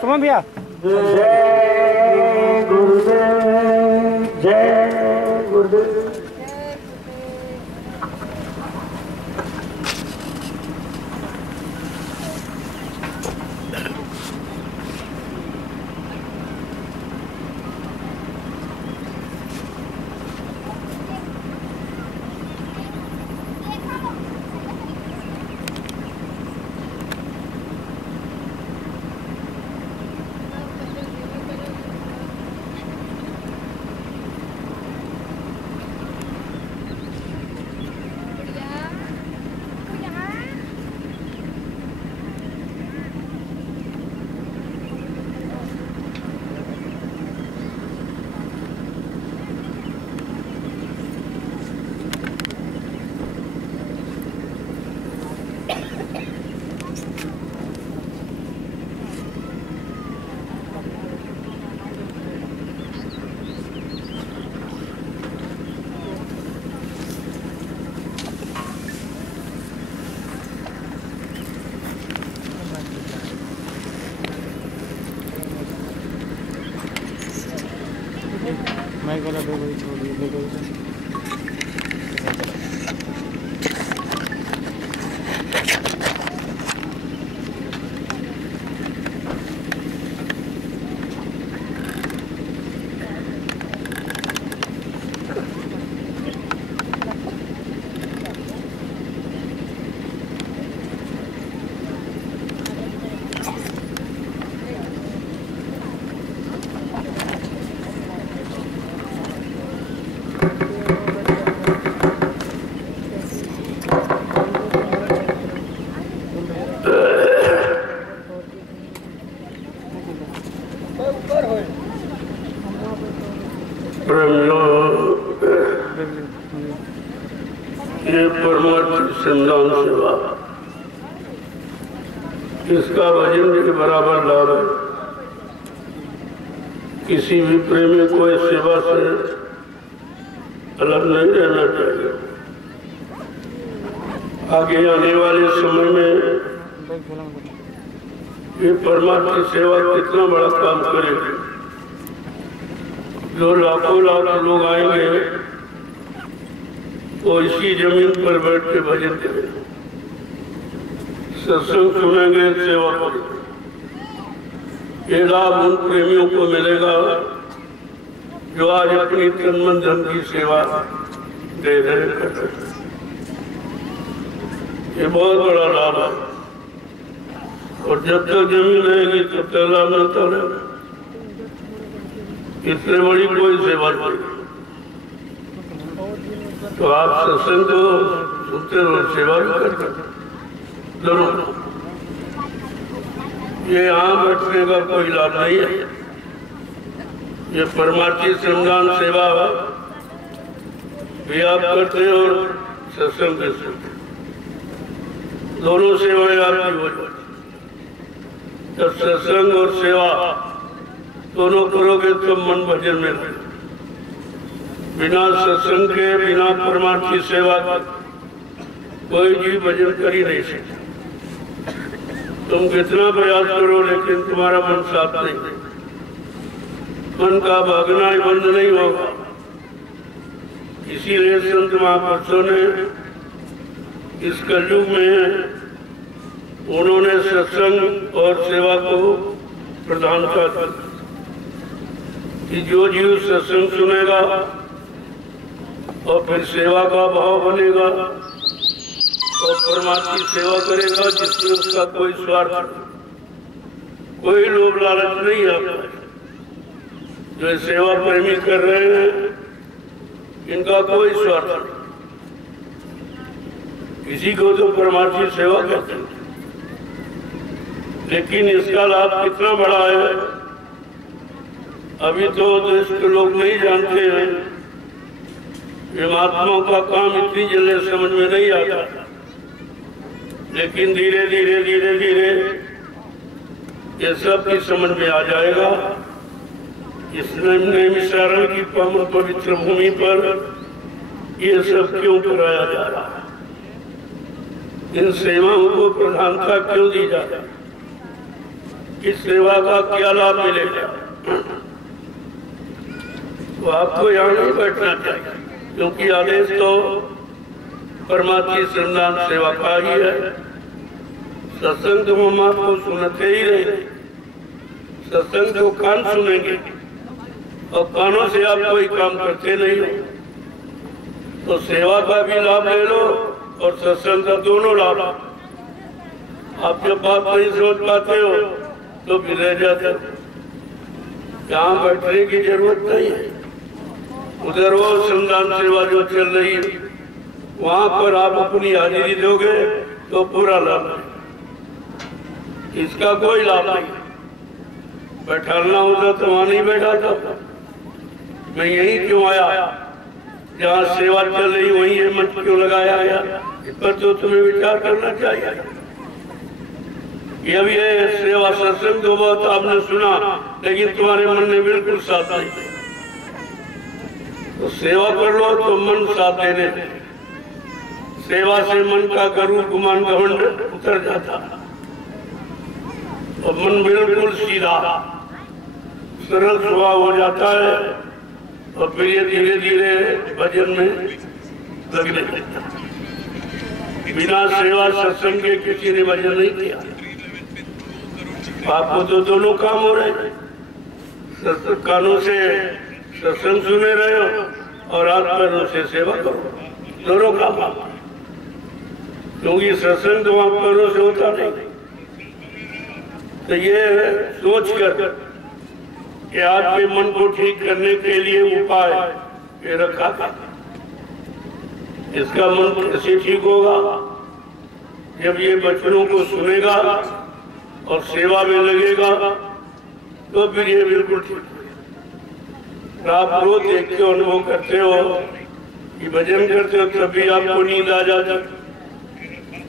सुमन भैया जय गुरुदेव, जय गुरुदेव। मैं बोला दो बजे छोड़ दिए ये परमार्थ संदान सेवा, इसका भजन के बराबर लाभ है। किसी भी प्रेमी को इस सेवा से अलग नहीं रहना चाहिए। आगे आने वाले समय में ये परमात्मा की सेवा कितना बड़ा काम करेगी। जो लाखों लाख लोग आएंगे वो इसी जमीन पर बैठ के भजन करेंगे, सत्संग सुनेंगे, सेवा करेंगे। ये लाभ उन प्रेमियों को मिलेगा जो आज अपनी तन मन धन की सेवा दे रहे हैं। ये बहुत बड़ा लाभ है और जब तक जमीन रहेगी तब तक लाभ मिलता रहेगा। इससे बड़ी कोई सेवा नहीं। तो आप सत्संग को सुनते रहो, सेवा भी करते जरूर। ये यहाँ बैठने का कोई लाभ नहीं है। ये परमार्थी संदान सेवा भी आप करते हैं और सत्संग भी सुनते, दोनों सेवाएं आपकी हो जाती। जब सत्संग और सेवा दोनों करोगे तो मन भजन में रहे। बिना सत्संग के, बिना परमार्थी सेवा के कोई भी भजन कर ही नहीं सकता। तुम कितना प्रयास करो लेकिन तुम्हारा मन साफ नहीं, मन का भागना ही बंद नहीं होगा। इसीलिए संत महापुरुषों ने इस कलयुग में उन्होंने सत्संग और सेवा को प्रधानता दी कि जो जीव सत्संग सुनेगा और फिर सेवा का भाव बनेगा और परमात्मा की सेवा करेगा जिसमें उसका कोई स्वार्थ नहीं, कोई लोभ लालच नहीं आता है। जो सेवा प्रेमी कर रहे हैं इनका कोई स्वार्थ नहीं। किसी को तो परमात्मा की सेवा करते हैं, लेकिन इसका लाभ कितना बड़ा है अभी तो देश के लोग नहीं जानते हैं, ये महात्माओं का काम इतनी जल्दी समझ में नहीं आता, लेकिन धीरे धीरे धीरे धीरे ये सब की समझ में आ जाएगा। इस नैमिषारण्य की पावन पवित्र भूमि पर ये सब क्यों कराया जा रहा है, इन सेवाओं को प्रधानता क्यों दी जा रही है, इस सेवा का क्या लाभ मिलेगा। तो आपको यहाँ नहीं बैठना चाहिए, क्योंकि आदेश तो परमात्मा श्रमदान सेवा का ही है। सत्संग तो हम आपको सुनते ही रहे, सत्संग तो कान सुनेंगे और कानों से आप कोई काम करते नहीं हो, तो सेवा का भी लाभ ले लो और सत्संग का दोनों लाभ। आप जब बात नहीं समझ पाते हो तो फिर रह जाते हो, यहाँ बैठने की जरूरत नहीं है। उधर वो श्रमदान सेवा जो चल रही है वहां पर आप अपनी हाजिरी दोगे तो पूरा लाभ है, इसका कोई लाभ नहीं। बैठाना होता तो वहां नहीं बैठा था, मैं यही क्यों आया, जहाँ सेवा चल रही वहीं ये मंच क्यों लगाया गया, इस पर तो तुम्हें विचार करना चाहिए। अब ये सेवा सत्संग तो बहुत आपने सुना, लेकिन तुम्हारे मन ने बिल्कुल साथ नहीं दिया। तो सेवा कर लो तो मन साथ देने दे, सेवा से मन का गरुड़ गुमान घमंड उतर जाता और मन बिल्कुल सीधा सरल स्वभाव हो जाता है, और फिर ये धीरे धीरे भजन में लगने लगता। बिना सेवा सत्संग के किसी ने भजन नहीं किया। आपको तो दोनों काम हो रहे हैं, कानों से सत्संग सुने रहे हो और आप पैरों से सेवा करो, दोनों काम आप, क्योंकि सत्संग तो आप पैरों से होता नहीं। तो ये सोच कर कि आपके मन को ठीक करने के लिए उपाय ये रखा था। इसका मन कैसे ठीक होगा, जब ये बच्चों को सुनेगा और सेवा में लगेगा तो फिर ये बिल्कुल ठीक होगा। आप रोज देखते हो, अनुभव करते हो कि भजन करते हो तब भी आपको नींद आ जाती,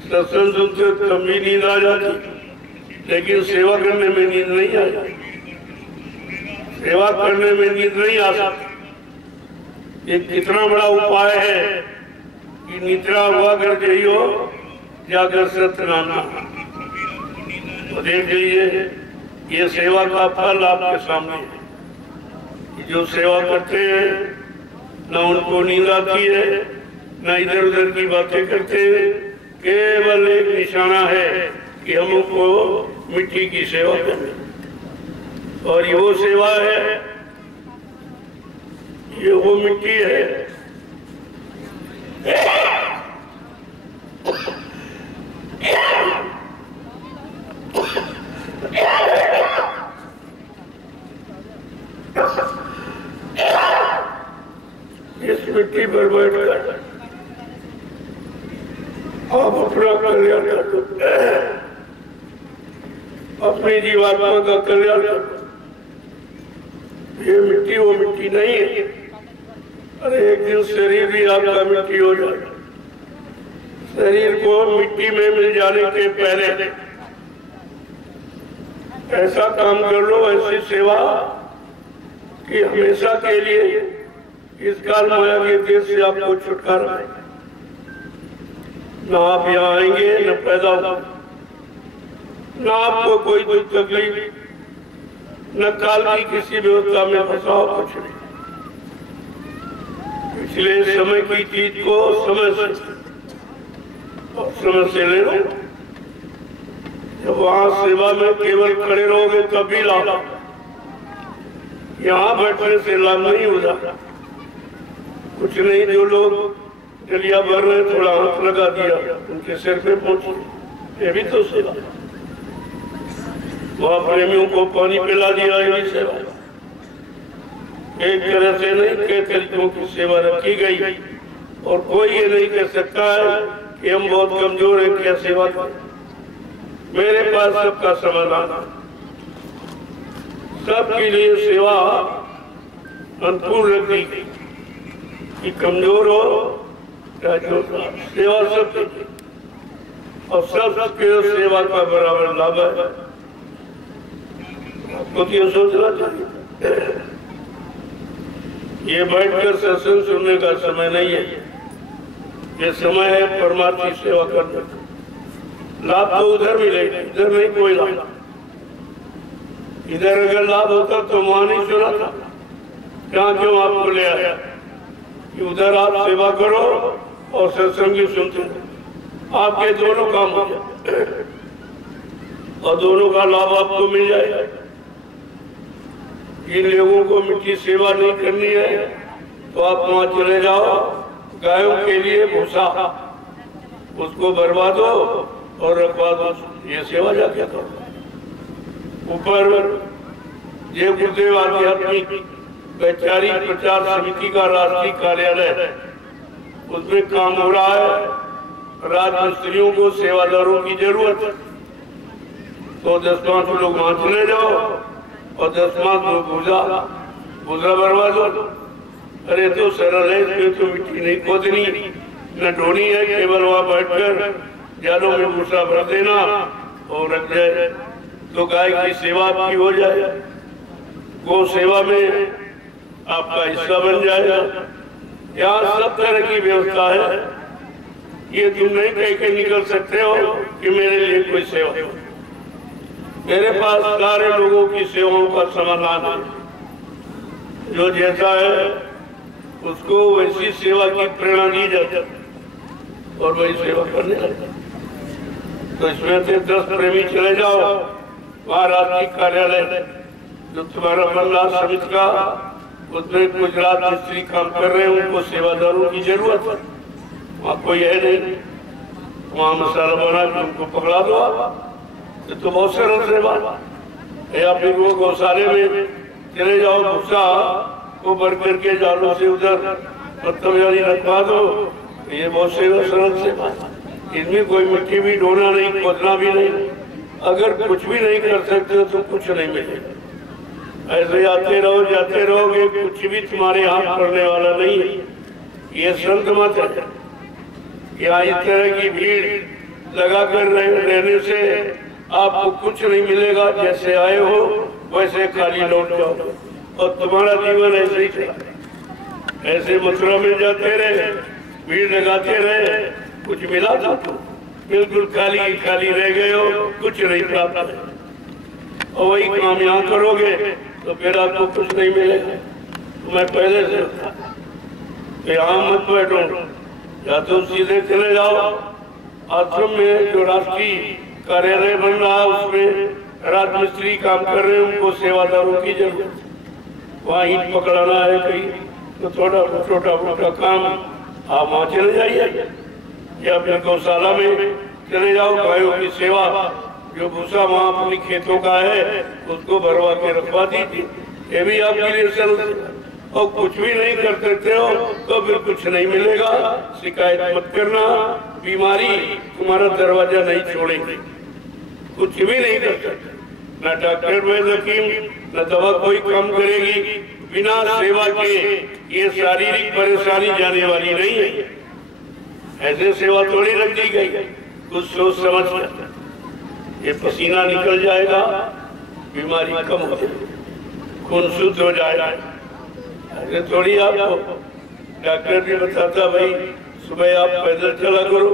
सत्संग सुनते हो तब भी नींद आ जाती, लेकिन सेवा करने में नींद नहीं आ जाती। सेवा करने में नींद नहीं आ सकती। एक कितना बड़ा उपाय है कि निद्रा हुआ कर जाइयो जाकर सत्यनारायण, तो देख लीजिए ये सेवा का फल आपके सामने है। जो सेवा करते हैं न उनको नींद आती है, न इधर उधर की बातें करते हैं, केवल एक निशाना है कि हमको मिट्टी की सेवा करनी, और ये वो सेवा है, ये वो मिट्टी है इस मिट्टी पर बैठकर आप अपना कल्याण कर दो, अपनी जीवात्मा का कल्याण कर दो। ये मिट्टी वो मिट्टी नहीं है, अरे एक दिन शरीर भी आपका मिट्टी हो जाएगा। शरीर को मिट्टी में मिल जाने के पहले ऐसा काम कर लो, ऐसी सेवा कि हमेशा के लिए इस काल माया के देश से आपको छुटकारा है। न आप यहाँ आएंगे न पैदा हो, न आपको कोई दुख तकलीफ, न काल की किसी व्यवस्था में फंसाओ, कुछ नहीं। इसलिए समय की चीज को समय से ले लो। जब वहां सेवा में केवल खड़े रहोगे तभी लाभ, यहाँ बैठने से लाभ नहीं हो जाता। कुछ नहीं, जो लोग जलिया भर रहे थोड़ा हाथ लगा दिया उनके सिर पे पहुंचे, ये भी तो सेवा। वहां प्रेमियों को पानी पिला दिया, ये भी सेवा। एक तरह से नहीं, कई तरीकों की सेवा रखी गई, और कोई ये नहीं कह सकता है कि हम बहुत कमजोर हैं, क्या सेवा करें। मेरे पास सबका समाधान, सबके लिए सेवा अनुकूल रख दी कि कमजोर हो चाहे जो सेवा सबके और सबके सेवा का बराबर लाभ है। आपको तो ये सोचना चाहिए, ये बैठकर सत्संग सुनने का समय नहीं है, ये समय है परमात्मा की सेवा करने का। लाभ तो उधर मिलेगा, इधर नहीं कोई लाभ। इधर अगर लाभ होता तो वहां नहीं सुना था, यहाँ क्यों आपको ले आया कि उधर आप सेवा करो और सत्संग सुनते हो, आपके दोनों काम हो जाए और दोनों का लाभ आपको मिल जाएगा। इन लोगों को मीठी सेवा नहीं करनी है तो आप वहां चले जाओ, गायों के लिए भूसा उसको बर्बाद दो और रखवा दो, ये सेवा जाके करो। ऊपर जय गुरुदेव आध्यात्मिक वैचारिक प्रचार समिति का राष्ट्रीय कार्यालय, उसमें काम हो रहा है। राजमिस्त्रियों को सेवादारों की जरूरत है, तो 10-5 लोग वहां चले जाओ और 10-5 लोग भूसा बर्बाद दो। अरे तो सरल है, इसमें तो मिट्टी नहीं खोदनी न ढोनी है, केवल वहां बैठकर जालों में भूसा भर देना और रख जाए तो गाय की सेवा आपकी हो जाए, गौ सेवा में आपका हिस्सा बन जाएगा। यहाँ सब तरह की व्यवस्था है, ये तुम नहीं कह के निकल सकते हो कि मेरे लिए कोई सेवा हो। मेरे पास सारे लोगों की सेवाओं का समाधान है, जो जैसा है उसको वैसी सेवा की प्रेरणा दी जाती और वही सेवा करने लगता। तो इसमें से 10 प्रेमी चले जाओ वहाँ राष्ट्रीय कार्यालय जो तुम्हारा मंडल समिति का, उसमें गुजरात मिस्त्री काम कर रहे हैं, उनको सेवादारों की जरूरत है। वहाँ कोई है नहीं, वहाँ मसाला बना के उनको पकड़ा दो आप, तो बहुत सरल सेवा। या फिर वो गौशाले में चले जाओ, भूसा को भर करके जालों से उधर मतलब रखवा दो, ये बहुत सरल सेवा। इनमें कोई मिट्टी भी ढोना नहीं, खोदना भी नहीं। अगर कुछ भी नहीं कर सकते तो कुछ नहीं मिलेगा। ऐसे आते रहोगे, कुछ भी तुम्हारे हाथ पड़ने वाला नहीं है। ये संत मत है। यहाँ इस तरह की भीड़ लगा कर रहने से आपको कुछ नहीं मिलेगा। जैसे आए हो वैसे खाली लौट जाओ और तुम्हारा जीवन ऐसे ही चला। ऐसे मथुरा में जाते रहे, भीड़ लगाते रहे, कुछ मिला था तो बिल्कुल खाली रह गए हो, कुछ नहीं प्राप्त है। और वही काम यहाँ करोगे तो फिर आपको कुछ नहीं मिलेगा। तो मैं पहले से तो यहाँ मत बैठो, या तो सीधे चले जाओ आश्रम में जो राष्ट्रीय कार्यालय बन रहा है, उसमें राजमिस्त्री काम कर रहे हैं, उनको सेवादारों की जरूरत। वहाँ ईंट पकड़ाना है कहीं तो छोटा मोटा काम आप वहाँ चले जाइए, या फिर गौशाला में चले जाओ, गायों की सेवा जो भूसा वहाँ अपनी खेतों का है उसको भरवा के रखवा दीजिए, ये भी आपके लिए सरल। और कुछ भी नहीं कर सकते हो तो फिर कुछ नहीं मिलेगा। शिकायत मत करना, बीमारी तुम्हारा दरवाजा नहीं छोड़ेगी। कुछ भी नहीं कर सकते, न डॉक्टर वैद्य हकीम न दवा कोई काम करेगी। बिना सेवा के ये शारीरिक परेशानी जाने वाली नहीं है। ऐसे सेवा थोड़ी रख दी गई, कुछ सोच समझ कर। ये पसीना निकल जाएगा, बीमारी कम हो जाएगी, खून शुद्ध हो जाएगा। ऐसे थोड़ी आपको डॉक्टर भी बताता भाई सुबह आप पैदल चला करो।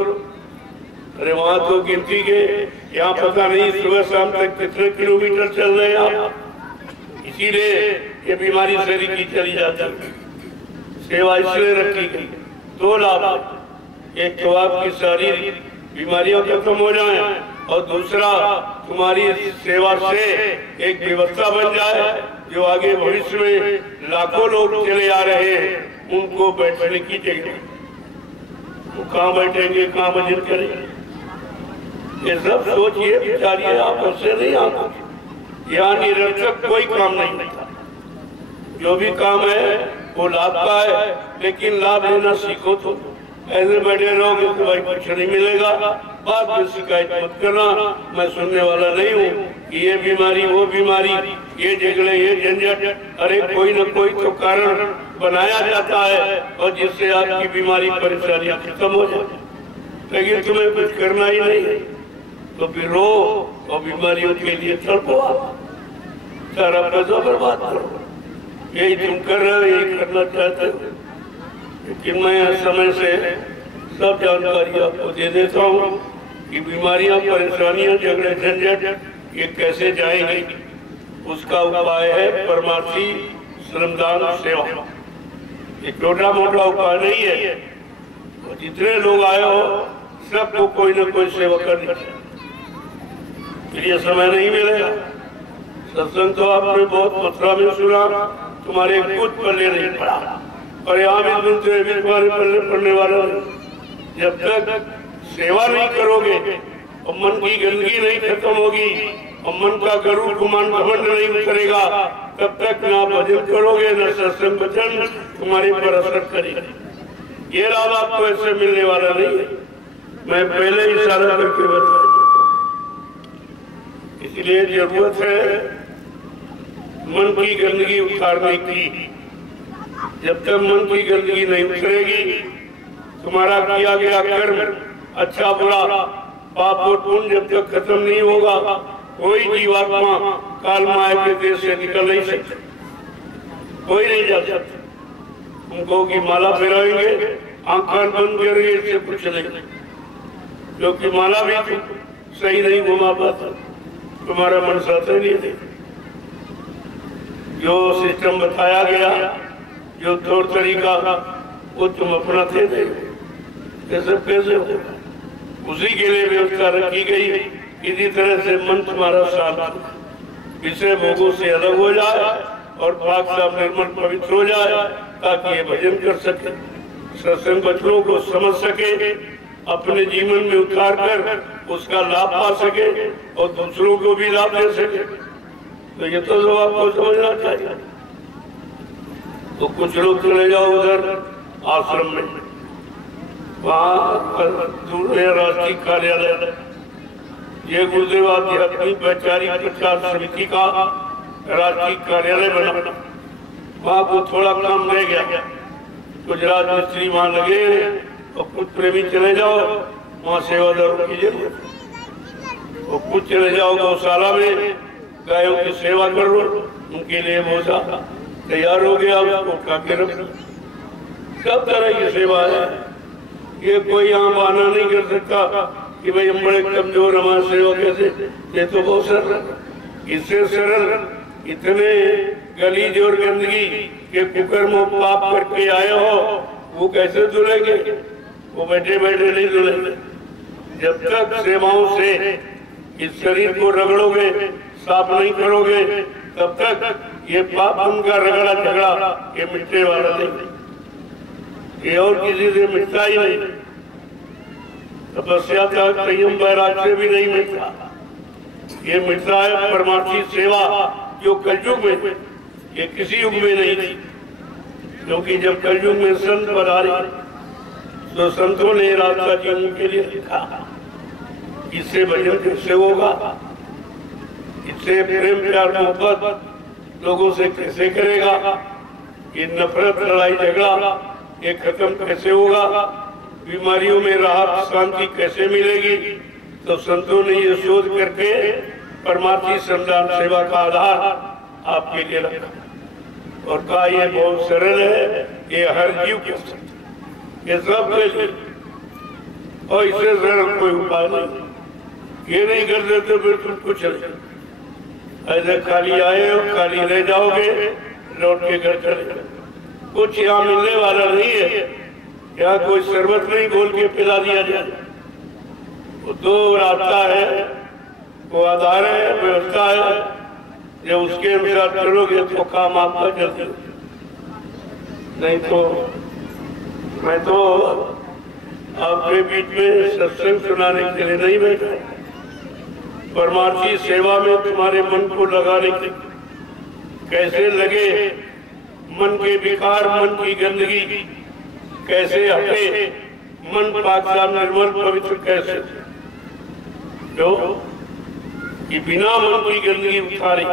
अरे वहाँ तो गिनती के, यहाँ पता नहीं सुबह शाम तक कितने किलोमीटर चल रहे हैं आप। इसीलिए ये बीमारी शरीर की चली जाती है। सेवा इसलिए रखी गई, 2 लाभ। एक तो आपकी शारीरिक बीमारियां खत्म हो जाए और दूसरा तुम्हारी सेवा से एक व्यवस्था बन जाए जो आगे भविष्य में लाखों लोग चले आ रहे हैं, उनको बैठने की जगह। वो कहाँ बैठेंगे, कहाँ भजन करेंगे, ये सब सोचिए, विचारिए। आप उससे नहीं आना, यहाँ निरर्थक कोई काम नहीं होता। जो भी काम है वो लाभ का है, लेकिन लाभ लेना सीखो तो। ऐसे बैठे रहोगे तो भाई कुछ नहीं मिलेगा। बाद में शिकायत मत करना, मैं सुनने वाला नहीं हूँ कि ये बीमारी वो बीमारी, ये झगड़े ये झंझट। अरे कोई न कोई तो कारण बनाया जाता है और जिससे आपकी बीमारी परेशानियां खत्म हो जाए, लेकिन तुम्हें कुछ करना ही नहीं है तो फिर रो और बीमारियों के लिए तड़पो, सारा पैसा बर्बाद करो। यही तुम कर रहे हो, यही करना चाहते हो। लेकिन मैं समय से सब जानकारी आपको दे देता हूँ कि बीमारियां परेशानियां झगड़े झंझट ये कैसे जाएंगी। उसका उपाय है परमार्थी श्रमदान सेवा। ये छोटा मोटा उपाय नहीं है। और जितने लोग आए हो सबको कोई न कोई सेवा करनी चाहिए। फिर ये समय नहीं मिलेगा। सत्संग तो आपने बहुत मथुरा में सुना, तुम्हारे कुछ पल्ले नहीं पड़ा, और यहाँ भी तुम्हारे पल्ले पड़ने वाला नहीं। जब तक सेवा नहीं करोगे और मन की गंदगी नहीं खत्म होगी और मन का गरुड़ गुमान घमंड नहीं उतरेगा, तब तक ना भजन करोगे न सत्संग वचन तुम्हारे पर असर करेगा। ये लाभ आपको ऐसे मिलने वाला नहीं है। मैं पहले ही इशारा करके बता, इसलिए जरूरत है मन की गंदगी उतारने की। जब तक मन की गंदगी नहीं उतरेगी, तुम्हारा किया गया कर्म अच्छा बुरा पाप और पुण्य जब तक खत्म नहीं होगा, कोई जीवात्मा काल माया के देश से निकल नहीं सकता, कोई नहीं जा सकता। उनको की माला फेराएंगे, आंख कान बंद करेंगे, इससे कुछ नहीं, क्योंकि माला भी सही नहीं घुमा पाता, तुम्हारा मन साथ नहीं दे। जो सिस्टम बताया गया, जो तौर तरीका, वो तुम अपना दे दे, कैसे होगा, उसी के लिए व्यवस्था रखी गई। इसी तरह से मन तुम्हारा शांत विषय भोगों से अलग हो जाए और पाक साफ निर्मल पवित्र हो जाए, ताकि ये भजन कर सके, सत्संग वचनों को समझ सके, अपने जीवन में उतार कर उसका लाभ पा सके और दूसरों को भी लाभ दे सके। तो ये तो आपको समझना चाहिए। तो कुछ लोग चले जाओ उधर आश्रम में, वहाँ दूर है राष्ट्रीय कार्यालय, ये गुरुदेव आध्यात्मिक वैचारिक प्रचार समिति का राष्ट्रीय कार्यालय बना। वहाँ को थोड़ा काम रह गया, गुजरात मिस्त्री वहाँ लगे और कुछ प्रेमी चले जाओ, वहाँ सेवादारों की जरूरत है। और कुछ चले जाओ गौशाला में, गायों की सेवा कर लो, उनके लिए भोजा तैयार हो गया, उसको उठा के रख। सब तरह की सेवा है। ये कोई यहाँ बहाना नहीं कर सकता कि भाई हम बड़े कमजोर, हमारी सेवा कैसे। ये तो बहुत सरल, इससे सरल इतने गलीज और गंदगी के कुकर्म पाप करके आए हो, वो कैसे धुलेंगे? वो बैठे बैठे नहीं धुलेंगे। जब तक सेवाओं से इस शरीर को रगड़ोगे, साफ नहीं करोगे, तब तक ये पाप उनका रगड़ा झगड़ा ये मिटने वाला नहीं, ये और किसी से मिटता ही नहीं। तपस्या का संयम बैराग से भी नहीं मिटता, ये मिटता है परमार्थी सेवा, जो कलयुग में, ये किसी युग में नहीं थी। क्योंकि जब कलयुग में संत पधारे तो संतों ने रास्ता जीवन के लिए लिखा, इससे भजन कैसे होगा, इससे प्रेम प्यार मोहब्बत लोगों से कैसे करेगा, ये नफरत लड़ाई झगड़ा ये खत्म कैसे होगा, बीमारियों में राहत शांति कैसे मिलेगी। तो संतों ने ये शोध करके परमार्थी श्रमदान सेवा का आधार आपके लिए रखा और कहा ये बहुत सरल है, ये हर जीव के सकते, ये सब के लिए, और इससे सरल कोई उपाय नहीं। ये नहीं कर देते फिर तुम कुछ नहीं, ऐसे खाली आए हो खाली रह जाओगे, लौट के घर चले जाओ। कुछ यहाँ मिलने वाला नहीं है, यहाँ कोई शरबत नहीं बोल के पिला दिया जाए। वो दो रास्ता है, वो आधार है, व्यवस्था है, जब उसके अनुसार चलोगे तो काम आपका जल्दी। नहीं तो मैं तो आपके बीच में सत्संग सुनाने के लिए नहीं बैठा, परमार्थी सेवा में तुम्हारे मन को लगाने के, कैसे लगे मन के विकार, मन की गंदगी कैसे हटे, मन पाकसार निर्मल पवित्र कैसे जो कि बिना मन की गंदगी उतारे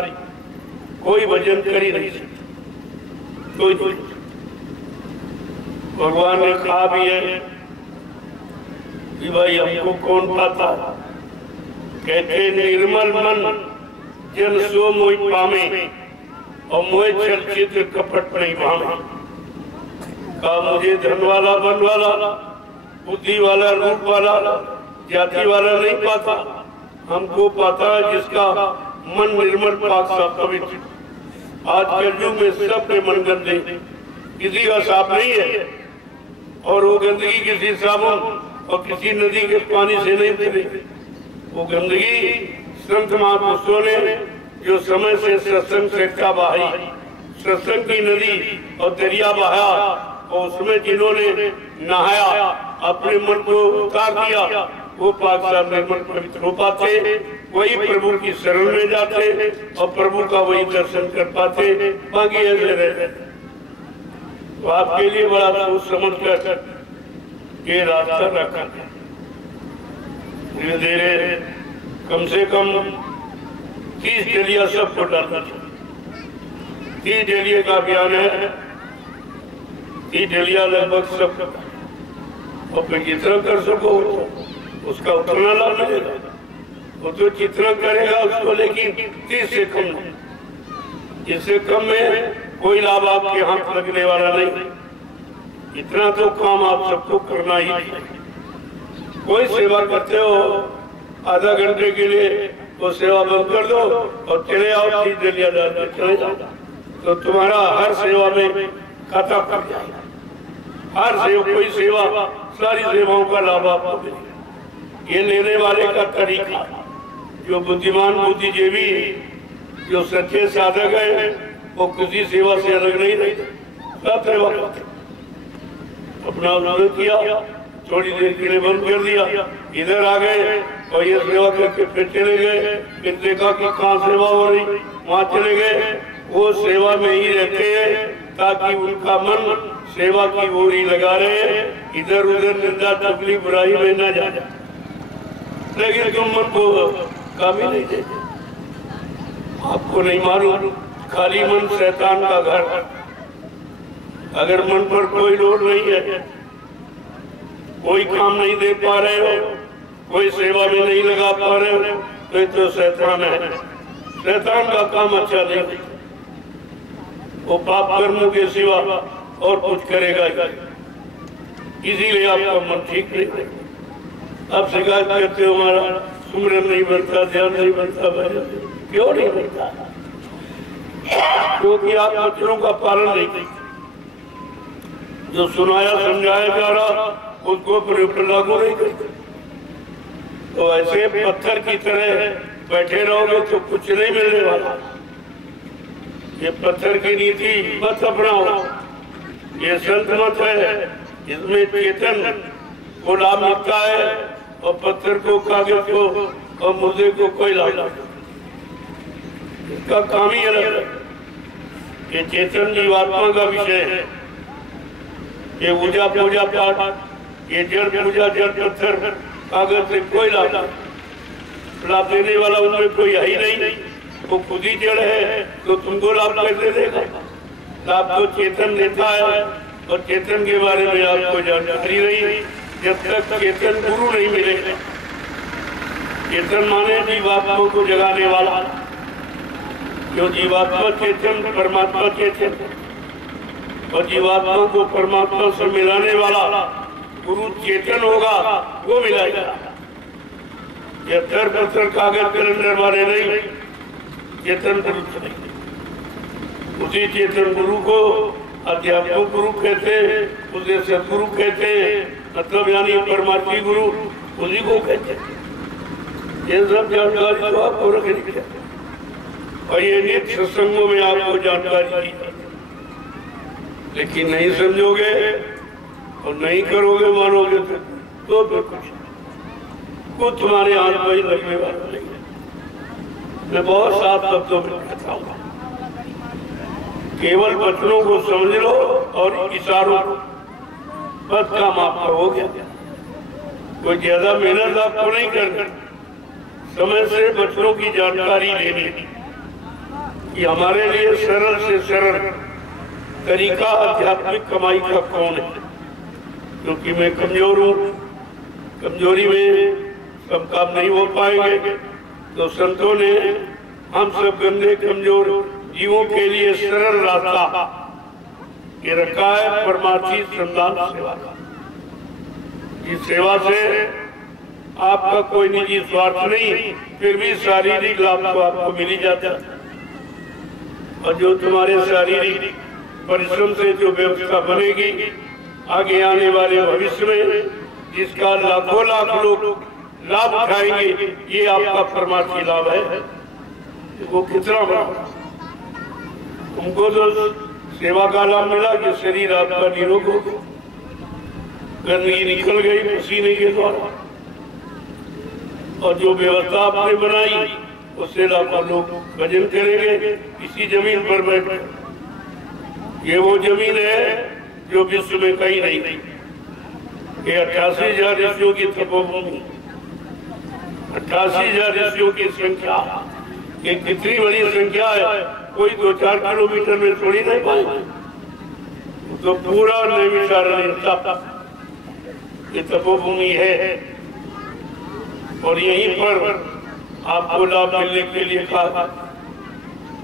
कोई भजन कर ही नहीं सकता। कोई भगवान ने कहा भी है कि भाई हमको कौन पाता, कहते निर्मल मन जन सो मोहि पामे और मोह चलचित्र कपट नहीं भावे। कहा मुझे धन वाला बन वाला बुद्धि वाला रूप वाला जाति वाला नहीं पाता, हमको पाता है जिसका मन निर्मल पाक सा पवित्र। आज के युग में सबके मन गंदे, किसी का साफ नहीं है और वो गंदगी किसी साबुन और किसी नदी के पानी से नहीं मिले। वो गंदगी संत महापुरुषों ने जो समय से सत्संग शिक्षा बहाई, सत्संग की नदी और दरिया बहाया और उसमें जिन्होंने नहाया अपने मन को उतार दिया, वो पाक साफ निर्मल पवित्र हो पाते, वही प्रभु की शरण में जाते और प्रभु का वही दर्शन कर पाते, बाकी ऐसे रहते। तो आपके लिए बड़ा सोच समझ कर ये रास्ता रखा, धीरे धीरे कम से कम 30 डेलिया सबको डालना चाहिए। 30 डेलिया का अभियान है, 30 डेलिया लगभग सब, और फिर जितना कर सको उसका उतना लाभ मिलेगा। वो तो जितना करेगा उसको, लेकिन 30 से कम नहीं। इससे कम में कोई लाभ आपके हाथ लगने वाला नहीं। इतना तो काम आप सबको करना ही चाहिए। कोई सेवा करते हो आधा घंटे के लिए, वो सेवा बंद कर दो और चले आओ 30 डेलिया डाल के चले जाओ, तो तुम्हारा हर सेवा में खाता कर जाएगा। हर सेवा, कोई सेवा, सारी सेवाओं का लाभ आपको मिलेगा। ये लेने वाले का तरीका, जो बुद्धिमान बुद्धिजीवी जो सच्चे साधक है वो किसी सेवा से अलग नहीं रहते, सब सेवा करते। अपना उन्होंने किया, थोड़ी देर के लिए बंद कर दिया, इधर आ गए और ये सेवा करके फिर चले गए, फिर देखा कि कहाँ सेवा हो रही, वहाँ चले गए। वो सेवा में ही रहते हैं ताकि उनका मन सेवा की ओर ही लगा रहे, इधर उधर निंदा चुगली बुराई में न जा जाए। लेकिन तुम मन को काम ही नहीं देते, आपको नहीं मालूम खाली मन शैतान का घर। अगर मन पर कोई लोड नहीं है, कोई काम नहीं दे पा रहे हो, कोई सेवा में नहीं लगा पा रहे हो, तो ये तो शैतान है। शैतान का काम अच्छा नहीं, वो पाप कर्मों के सिवा और कुछ करेगा ही। इसीलिए आपका मन ठीक नहीं रहेगा। आप शिकायत करते हो हमारा सुमरन नहीं बनता, ध्यान नहीं बनता, क्यों नहीं बनता? क्योंकि आप वचनों का पालन नहीं करते। जो सुनाया समझाया जा रहा उसको अपने ऊपर लागू नहीं करते। तो ऐसे पत्थर की तरह बैठे रहोगे तो कुछ नहीं मिलने वाला। ये पत्थर की नीति मत अपनाओ, ये संत मत है, इसमें चेतन को लाभ मिलता है और पत्थर को, कागज को और मुर्दे को कोई लाभ नहीं। इसका काम ही अलग है। ये चेतन जीवात्मा का विषय है। ये पूजा पूजा पाठ, ये जड़ पूजा जड़ पत्थर कागज से कोई लाभ नहीं। लाभ देने वाला उनमें कोई है ही नहीं। वो खुद ही जड़ है तो तुमको लाभ कैसे देगा? लाभ तो चेतन देता है और चेतन के बारे में आपको जानकारी नहीं जब तक चेतन गुरु नहीं मिले। चेतन माने जीवात्मा को जगाने वाला, जो जीवात्मा चेतन परमात्मा चेतन और जीवात्मा को परमात्मा से मिलाने वाला गुरु चेतन होगा, वो मिलाएगा। ये दर पत्थर कागज कैलेंडर वाले नहीं, चेतन गुरु नहीं। उसी चेतन गुरु को अध्यात्म गुरु कहते हैं, उसे सदगुरु कहते हैं, मतलब यानी परमार्थी गुरु उसी को कहते हैं। ये सब जानकारी तो आपको रखनी चाहिए और ये नित्य सत्संगों में आपको जानकारी दी। लेकिन नहीं समझोगे और नहीं करोगे, मानोगे तो फिर कुछ तुम्हारे हाथ में ही लगने वाला नहीं है। मैं बहुत साफ शब्दों में कहता हूँ, केवल वचनों को समझ लो और इशारों बस काम आपका हो गया। कोई ज्यादा मेहनत आपको नहीं करनी, समय से बच्चों की जानकारी लेनी कि हमारे लिए सरल से सरल तरीका आध्यात्मिक कमाई का कौन है। क्योंकि मैं कमजोर हूँ, कमजोरी में सब काम नहीं हो पाएंगे, तो संतों ने हम सब गंदे कमजोर जीवों के लिए सरल रास्ता ये रखा है, परमार्थी संतान सेवा का। इस सेवा से आपका कोई निजी स्वार्थ नहीं, फिर भी शारीरिक लाभ तो आपको मिल ही जाता है। और जो तुम्हारे शारीरिक परिश्रम से जो व्यवस्था बनेगी आगे आने वाले भविष्य में, जिसका लाखों लाख लोग लाभ उठाएंगे, ये आपका परमार्थी लाभ है। वो कितना बड़ा, उनको तो सेवा का लाभ मिला कि शरीर आपका निरोग हो, गंदगी निकल गई पसीने के द्वारा, और जो व्यवस्था आपने बनाई उससे लाखों लोग भजन करेंगे इसी जमीन पर बैठ। ये वो जमीन है जो विश्व में कहीं नहीं। ये 88,000 ऋषियों की तपोभूमि, 88,000 ऋषियों की संख्या, ये कितनी बड़ी संख्या है, कोई 2-4 किलोमीटर में थोड़ी नहीं पाएंगे। तो पूरा नैमिषारण्य ये तपोभूमि है, और यहीं पर आपको लाभ मिलने के लिए कहा।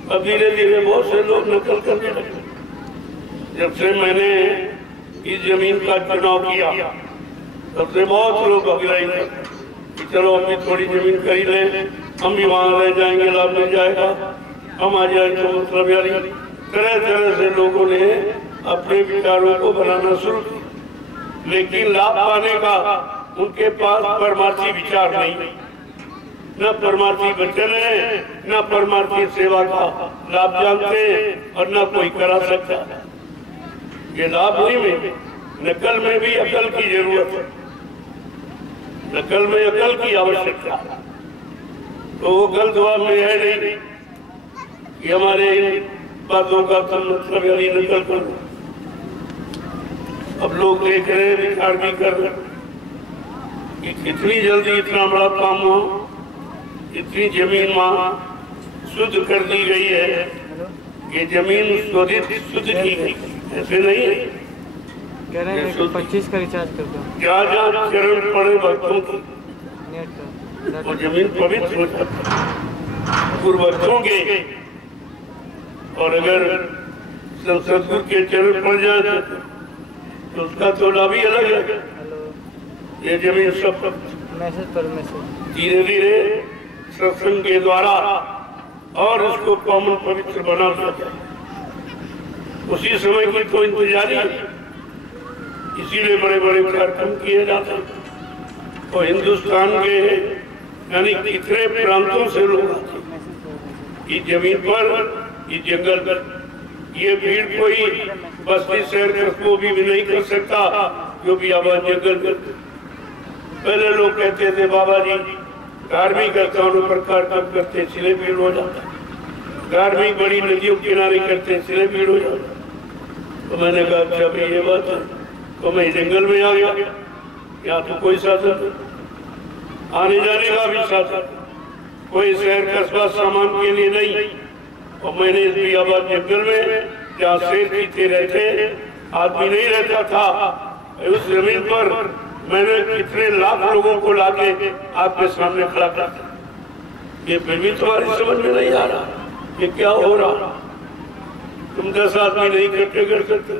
अब धीरे धीरे बहुत से लोग नकल करने लगे। जब से मैंने इस जमीन का चुनाव किया तब से बहुत लोग अग्रही थे कि चलो हम भी थोड़ी जमीन खरीद लें, हम भी वहाँ रह जाएंगे, लाभ मिल जाएगा, हम आ जाएंगे। तो मतलब यारी तरह तरह से लोगों ने अपने विचारों को बनाना शुरू किया, लेकिन लाभ पाने का उनके पास परमार्थी विचार नहीं, न परमार्थी वचन है, न परमार्थी सेवा का लाभ जानते हैं, और न कोई करा सकता। ये लाभ नहीं में, नकल में भी अकल की जरूरत है, नकल में अकल की आवश्यकता। तो वो गलत जवाब में है नहीं कि हमारे इन बातों का मतलब यानी नकल करो। अब लोग देख रहे हैं, विचार भी कर रहे हैं कि कितनी जल्दी इतना बड़ा काम हुआ, इतनी जमीन वहाँ शुद्ध कर दी गई है। ये जमीन शोधित शुद्ध की गई, ऐसे नहीं है। कह रहे हैं 25 का रिचार्ज कर दो। जहाँ जहाँ चरण पड़े भक्तों की वो जमीन पवित्र हो जाती है पूर्व भक्तों के। और अगर सदगुरु के चरण पड़ जाए तो उसका तो लाभ ही अलग है। ये जमीन सब धीरे धीरे सत्संग के द्वारा और उसको पावन पवित्र बना दिया। उसी समय की तो इंतजारी है, इसीलिए बड़े बड़े कार्यक्रम किए जाते हैं। और हिंदुस्तान के यानी कितने प्रांतों से लोग आते इस जमीन पर, इस जंगल पर। ये भीड़ कोई बस्ती शहर कस्बों भी नहीं कर सकता जो भी आवाज जंगल कर। पहले लोग कहते थे बाबा जी धार्मिक स्थानों पर कार्यक्रम करते इसलिए भीड़ हो जाता, धार्मिक बड़ी नदियों किनारे करते इसलिए भीड़ हो जाता। तो मैंने कहा अच्छा भाई ये बात है, तो मैं जंगल में आ गया। यहाँ तो कोई साधन, आने जाने का भी साधन, कोई शहर कस्बा सामान के लिए नहीं। और मैंने इस बियाबाद जंगल में जहाँ शेर चीते रहते, आदमी नहीं रहता था, उस जमीन पर मैंने कितने लाख लोगों को लाके आपके सामने खड़ा कर। ये फिर भी तुम्हारी समझ में नहीं आ रहा ये क्या हो रहा। तुम 10 आदमी नहीं इकट्ठे कर सकते,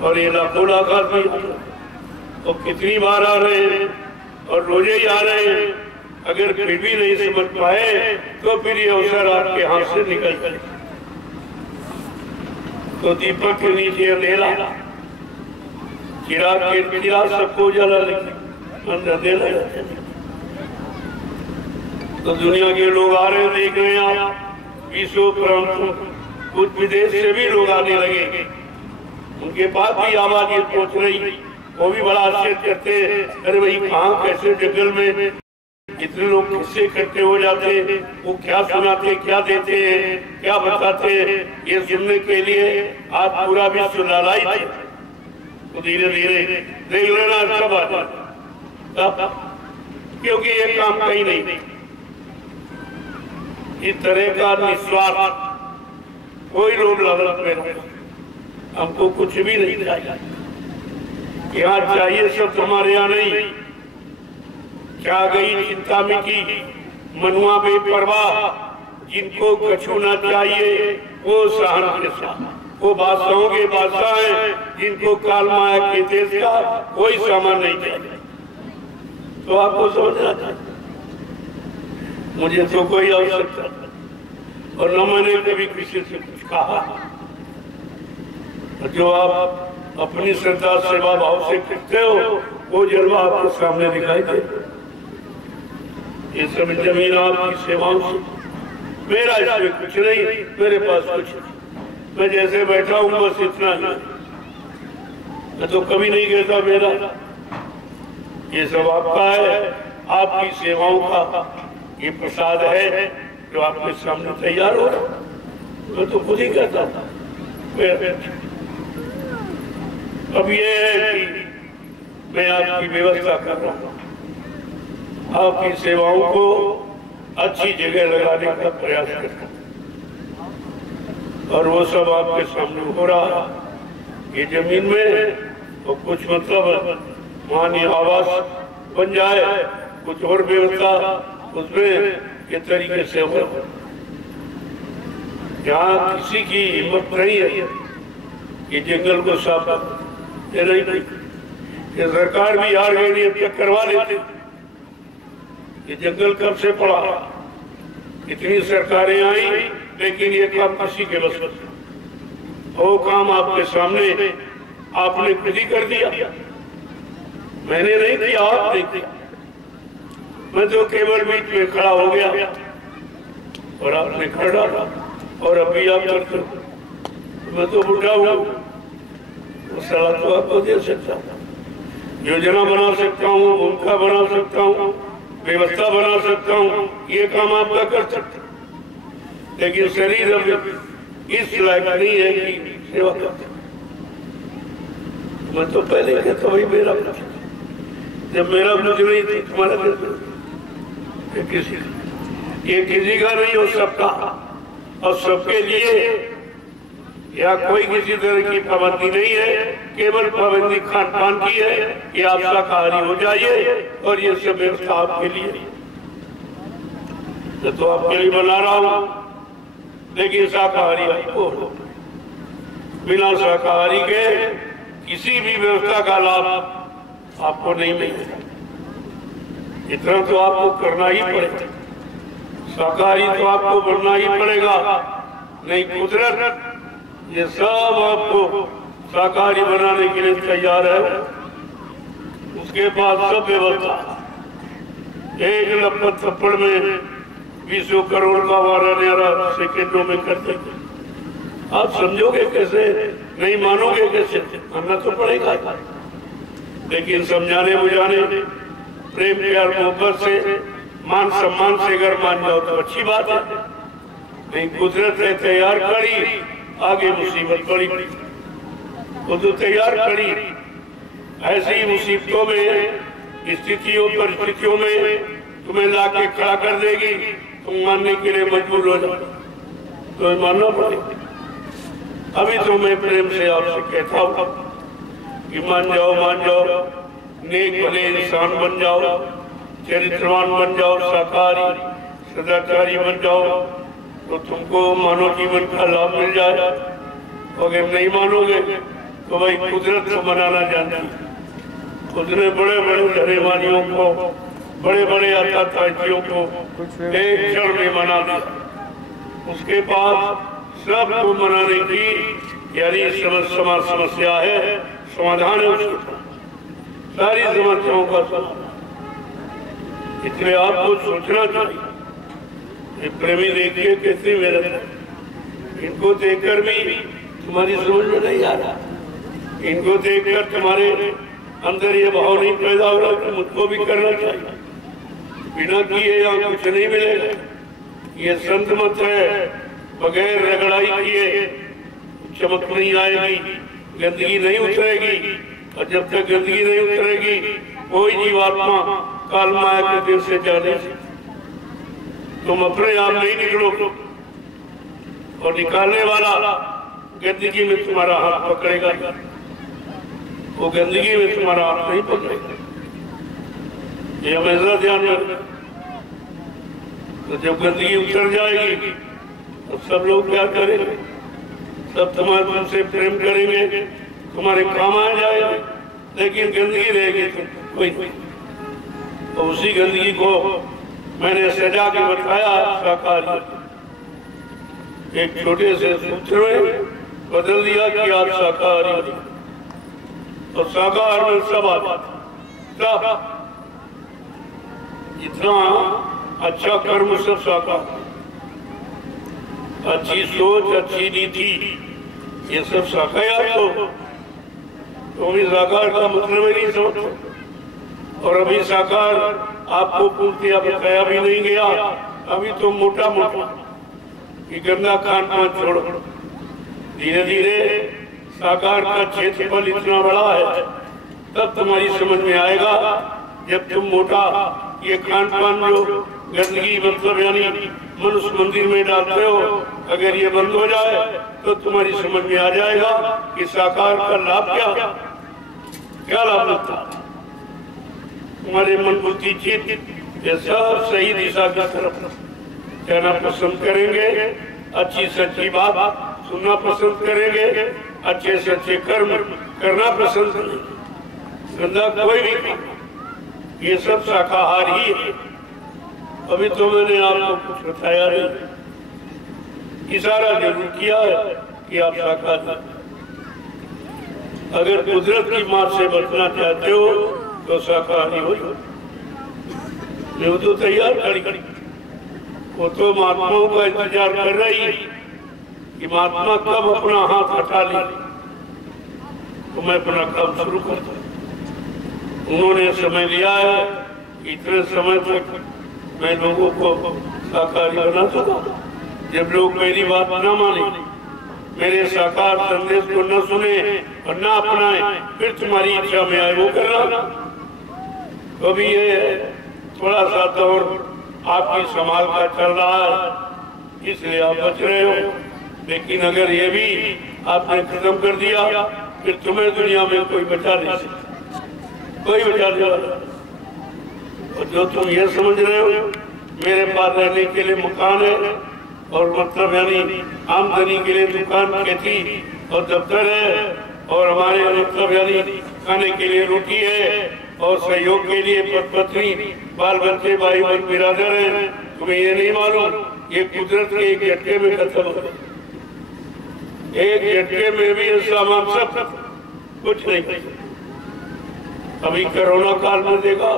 और ये लाखों लाख आदमी और कितनी बार आ रहे हैं, और रोजे ही आ रहे हैं। अगर फिर भी नहीं समझ पाए तो फिर ये अवसर आपके हाथ से निकल जाए। तो दीपक के नीचे अंधेरा, चिराग के चिराग सबको जला, लेकिन अंधेरा रहता है। तो दुनिया के लोग आ रहे हैं, देख रहे हैं आप, विश्व प्रांतों कुछ विदेश से भी लोग आने लगे। उनके पास भी आवाज ये पहुंच रही, वो भी बड़ा आश्चर्य करते हैं, अरे भाई कहाँ कैसे जंगल में इतने लोग किससे इकट्ठे हो जाते हैं, वो क्या सुनाते, क्या देते हैं, क्या बताते हैं, ये सुनने के लिए आज पूरा विश्व लालायित है। तो धीरे धीरे देख लेना अच्छा बात है। क्योंकि ये काम कहीं नहीं। इस तरह का निस्वार्थ कोई लोग लालच में नहीं, हमको कुछ भी नहीं चाहिए। यहाँ चाहिए सब हमारे यहाँ नहीं। क्या गई चिंता में की मनुआ बेपरवाह, जिनको कछु ना चाहिए वो सहन के साथ, वो बादशाहों के बादशाह हैं जिनको काल माया के देश का कोई सामान नहीं चाहिए। तो आपको समझना चाहिए, मुझे तो कोई आवश्यकता और न मैंने कभी किसी से कुछ कहा। जो आप अपनी श्रद्धा सेवा भाव से करते हो वो जलवा आपके सामने दिखाई दे। ये सब जमीन आपकी सेवाओं से, मेरा इसमें कुछ नहीं, मेरे पास कुछ नहीं। मैं जैसे बैठा हूँ बस इतना ही, मैं तो कभी नहीं कहता मेरा। ये सब आपका है, आपकी सेवाओं का ये प्रसाद है जो आपके सामने तैयार हो रहा। मैं तो खुद ही कहता था। अब ये है कि मैं आपकी व्यवस्था कर रहा हूँ, आपकी सेवाओं को अच्छी जगह लगाने का प्रयास करता हूँ और वो सब आपके सामने हो रहा। ये जमीन में तो कुछ मतलब मान्य आवास बन जाए, कुछ और व्यवस्था उसमें के तरीके से हो। यहाँ किसी की हिम्मत नहीं है कि जंगल को साफ नहीं। ये सरकार भी हार गई, अब तक करवा लेते। ये जंगल कब से पड़ा, इतनी सरकारें आई लेकिन ये काम किसी के बस में। वो काम आपके सामने आपने खुद ही कर दिया, मैंने नहीं किया, आपने किया। मैं तो केवल बीच में खड़ा हो गया और आपने खड़ा और अभी आप करते हो। मैं तो बुढ़ा हूँ, सलाह तो आपको दे सकता हूँ, योजना बना सकता हूँ, भूमिका बना सकता हूँ, व्यवस्था बना सकता हूँ, ये काम आपका कर सकता हूँ। लेकिन शरीर अब इस लायक नहीं है कि सेवा करता। मैं तो पहले कहता भाई मेरा कुछ, जब मेरा कुछ नहीं तो तुम्हारा ये किसी का नहीं हो, सबका और सबके लिए। या कोई किसी तरह की पाबंदी नहीं है, केवल पाबंदी खान पान की है कि आप शाकाहारी हो जाइए और ये सब व्यवस्था आपके लिए तो आपके लिए बना रहा हूँ। लेकिन शाकाहारी आपको बिना शाकाहारी के किसी भी व्यवस्था का लाभ आपको नहीं मिलेगा। इतना तो आपको करना ही पड़ेगा, शाकाहारी तो आपको बनना ही पड़ेगा। नहीं कुदरत ये सब आपको शाकाहारी बनाने के लिए तैयार है। उसके बाद सब व्यवस्था एक लपट थप्पड़ में 20 करोड़ का वारा न्यारा सेकेंडों में कर देंगे। आप समझोगे कैसे, नहीं मानोगे कैसे, मानना तो पड़ेगा। लेकिन समझाने बुझाने प्रेम प्यार मोहब्बत से मान सम्मान से अगर मान जाओ तो अच्छी बात है। नहीं कुदरत है तैयार करी, आगे मुसीबत पड़ी, वो तो तैयार करी। ऐसी मुसीबतों में, स्थितियों परिस्थितियों में तुम्हें लाके खड़ा कर देगी, तुम मानने के लिए मजबूर हो जाओ तो मानना पड़ेगा। अभी तो मैं प्रेम से आपसे कहता हूँ कि मान जाओ, नेक भले इंसान बन जाओ, चरित्रवान बन जाओ, शाकाहारी सदाचारी बन जाओ तो तुमको मानव जीवन का लाभ मिल जाए। अगर नहीं मानोगे तो भाई कुदरत को मनाना जानती, उसने बड़े बड़े धरेवानियों को, बड़े बड़े अत्याचारियों को एक क्षण में मना दिया। उसके बाद सबको मनाने की यानी समस्या है, समाधान है उसके सारी समस्याओं का समाधान। इसलिए आपको सोचना चाहिए, प्रेमी देखिए कैसे मेरे, इनको देखकर भी तुम्हारी समझ में नहीं आ रहा, इनको देखकर तुम्हारे अंदर ये भाव नहीं पैदा हो रहा कि मुझको भी करना चाहिए। बिना किए यहाँ कुछ नहीं मिलेगा। ये संत मत है, बगैर रगड़ाई किए चमक नहीं आएगी, गंदगी नहीं उतरेगी। और जब तक गंदगी नहीं उतरेगी कोई जीवात्मा काल माया के देश से जा नहीं सकती। तुम अपने आप नहीं निकलो और निकालने वाला गंदगी में तुम्हारा हाथ पकड़ेगा, वो गंदगी में तुम्हारा हाथ नहीं पकड़ेगा। ये हमेशा ध्यान में रखना। तो जब गंदगी उतर जाएगी तो सब लोग क्या करेंगे? सब तुमसे प्रेम करेंगे, तुम्हारे काम आ जाएंगे, लेकिन गंदगी रहेगी तो कोई नहीं। तो उसी गंदगी को मैंने सजा के बताया साकार, एक छोटे से सूत्र में बदल दिया कि आप शाकाहारी। तो शाकाहार में सब आता, इतना अच्छा कर्म सब शाकाहार, अच्छी सोच, अच्छी नीति, ये सब शाकाहार। तो अभी साकार का मतलब ही नहीं समझो। और अभी साकार आपको पूर्तिया बताया भी नहीं गया, अभी तो मोटा मोटा कि गंदा खान पान छोड़ो। धीरे धीरे साकार का क्षेत्रफल इतना बड़ा है, तब तुम्हारी समझ में आएगा। जब तुम मोटा ये खान पान जो गंदगी मतलब यानी मनुष्य मंदिर में डालते हो, अगर ये बंद हो जाए तो तुम्हारी समझ में आ जाएगा कि साकार का लाभ क्या लाभ लगता। तुम्हारे मन बुद्धि चित्त ये सब सही दिशा की तरफ कहना पसंद करेंगे, अच्छी सच्ची बात सुनना पसंद करेंगे, अच्छे से अच्छे कर्म करना पसंद करेंगे। गंदा कोई भी, ये सब शाकाहार ही है। अभी तो मैंने आपको कुछ बताया नहीं, इशारा जरूर किया है कि आप शाकाहारी। अगर कुदरत की मार से बचना चाहते हो तो शाकाहारी हो जाओ। वो तो तैयार करी, वो तो महात्माओं का इंतजार कर रही है कि महात्मा कब अपना हाथ हटा ले तो मैं अपना काम शुरू करता। उन्होंने समय लिया है, इतने समय तक मैं लोगों को शाकाहारी बना दूंगा। जब लोग मेरी बात न माने, मेरे साकार संदेश को न सुने और न अपनाए, फिर तुम्हारी इच्छा में आए वो करना। तो भी ये थोड़ा सा दौर आपकी संभाल का चल रहा है, इसलिए आप बच रहे हो। लेकिन अगर ये भी आपने खत्म कर दिया, फिर तुम्हें दुनिया में कोई बचा नहीं सकता, कोई बचा नहीं वाला। और जो तुम ये समझ रहे हो मेरे पास रहने के लिए मकान है और मतलब यानी आमदनी के लिए दुकान, खेती और दफ्तर है, और हमारे मतलब यानी खाने के लिए रोटी है और सहयोग के लिए पत्नी, बाल बच्चे, भाई बहन, बिरादर है, तुम्हें ये नहीं मालूम ये कुदरत के एक झटके में खत्म हो। एक झटके में भी ये सामान सब कुछ नहीं। अभी कोरोना काल में देखा,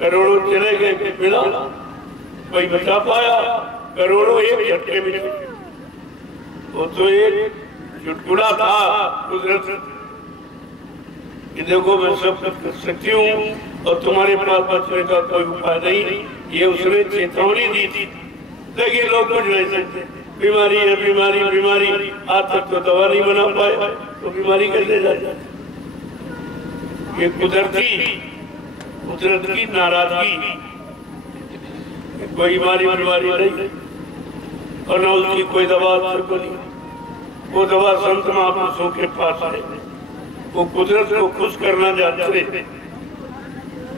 करोड़ों चले गए, मिला कोई बचा पाया? करोड़ों एक झटके में। वो तो एक चुटकुला था कुदरत कि देखो मैं सब कुछ कर सकती हूँ और तुम्हारे पास बचने का कोई उपाय नहीं। ये उसने चेतावनी दी थी, लेकिन लोग कुछ नहीं सकते। बीमारी है, बीमारी बीमारी, आज तक तो दवा नहीं बना पाए तो बीमारी कैसे जा जाती? ये कुदरत की नाराजगी, कोई बीमारी नहीं और न उसकी कोई दवा बनी। वो दवा संत महापुरुषों के पास है। वो कुदरत को खुश करना चाहते थे,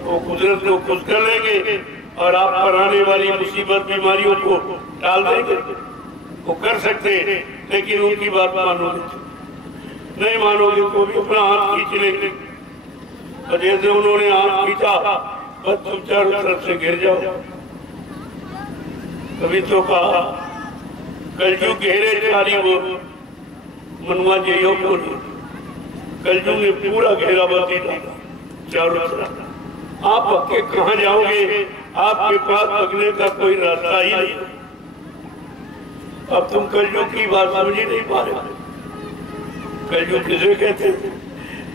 वो कुदरत को खुश कर लेंगे और आप पर आने वाली मुसीबत बीमारियों को टाल देंगे। वो कर सकते हैं, लेकिन उनकी बात मानोगे नहीं, मानोगे तो भी अपना हाथ खींच लेंगे। और जैसे उन्होंने हाथ खींचा, बस तुम चारों तरफ से गिर जाओ। कभी तो कहा कलयुग घेरे चारी वो मनुआ जी योग कलयुग ने पूरा घेराबंदी डाला चारों तरफ। आप पक्के कहाँ जाओगे? आपके पास पकने का कोई रास्ता ही नहीं। अब तुम कलयुग की बात समझ ही नहीं पा रहे। कलयुग किसे कहते हैं?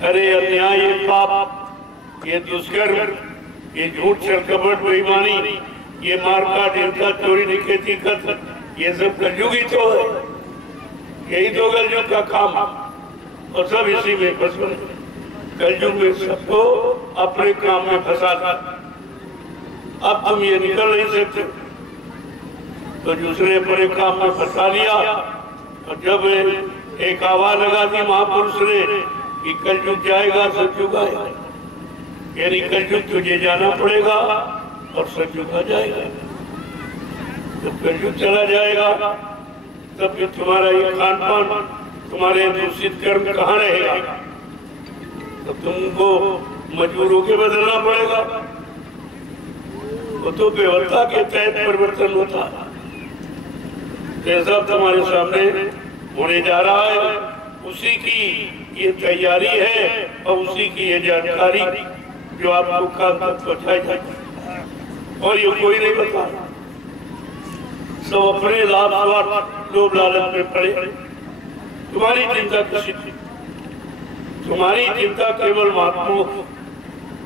अरे अन्याय, ये पाप, ये दुष्कर्म, ये झूठ, छल, कपट, बेईमानी, ये मारकाट, हिंसा, चोरी, डकैती, कत्ल, ये सब कलयुग ही तो है। यही तो कलयुग का काम और सब इसी में फंस गए। कलयुग में सबको अपने काम में फंसा था। अब तुम ये निकल नहीं सकते, तो दूसरे अपने काम में फंसा लिया। और जब एक आवाज लगा दी महापुरुष ने कि कलयुग जाएगा सतयुग आएगा, यानी कलयुग तुझे जाना पड़ेगा और सतयुग आ जाएगा। जब कलयुग चला जाएगा तब फिर तुम्हारा ये खान पान, तुम्हारे दूषित कर्म कहाँ रहेगा? तो तुमको मजबूर होकर बदलना पड़ेगा। वो तो व्यवस्था के तहत परिवर्तन होता है। जैसा तुम्हारे सामने होने जा रहा है, उसी की ये तैयारी है और उसी की ये जानकारी जो आपको कान तक पहुँचाई जाती, और ये कोई नहीं बता। सब अपने लाभ स्वार्थ लोभ लालच में पड़े। तुम्हारी चिंता किसी थी? तुम्हारी चिंता केवल महात्मा।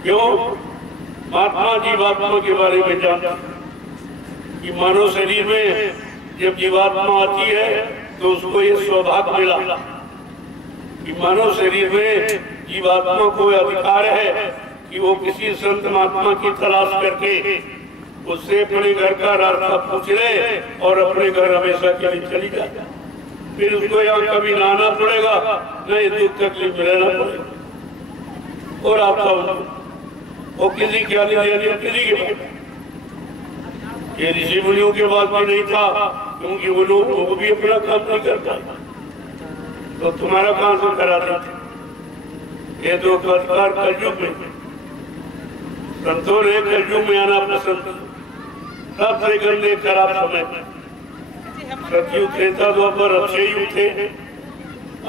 क्यों? महात्मा जीवात्मा के बारे में जानता कि मानव शरीर में जब जीवात्मा आती है तो उसको ये सौभाग्य मिला कि मानव शरीर में जीवात्मा को अधिकार है कि वो किसी संत महात्मा की तलाश करके उससे अपने घर का रास्ता पूछ ले और अपने घर हमेशा के लिए चली जाए। फिर उसको यहाँ कभी ना आना पड़ेगा, नहीं दुख तकलीफ में रहना पड़ेगा। और आपका वो किसी क्या नहीं किसी के पास, ये ऋषि मुनियों के पास भी नहीं था, क्योंकि वो लोग वो भी अपना काम नहीं करता, तो तुम्हारा कहां से करा देते? ये तो अधिकार कलयुग में, संतों ने कलयुग में आना पसंद, सबसे गंदे खराब समय सतयुग त्रेता द्वापर अच्छे युग थे,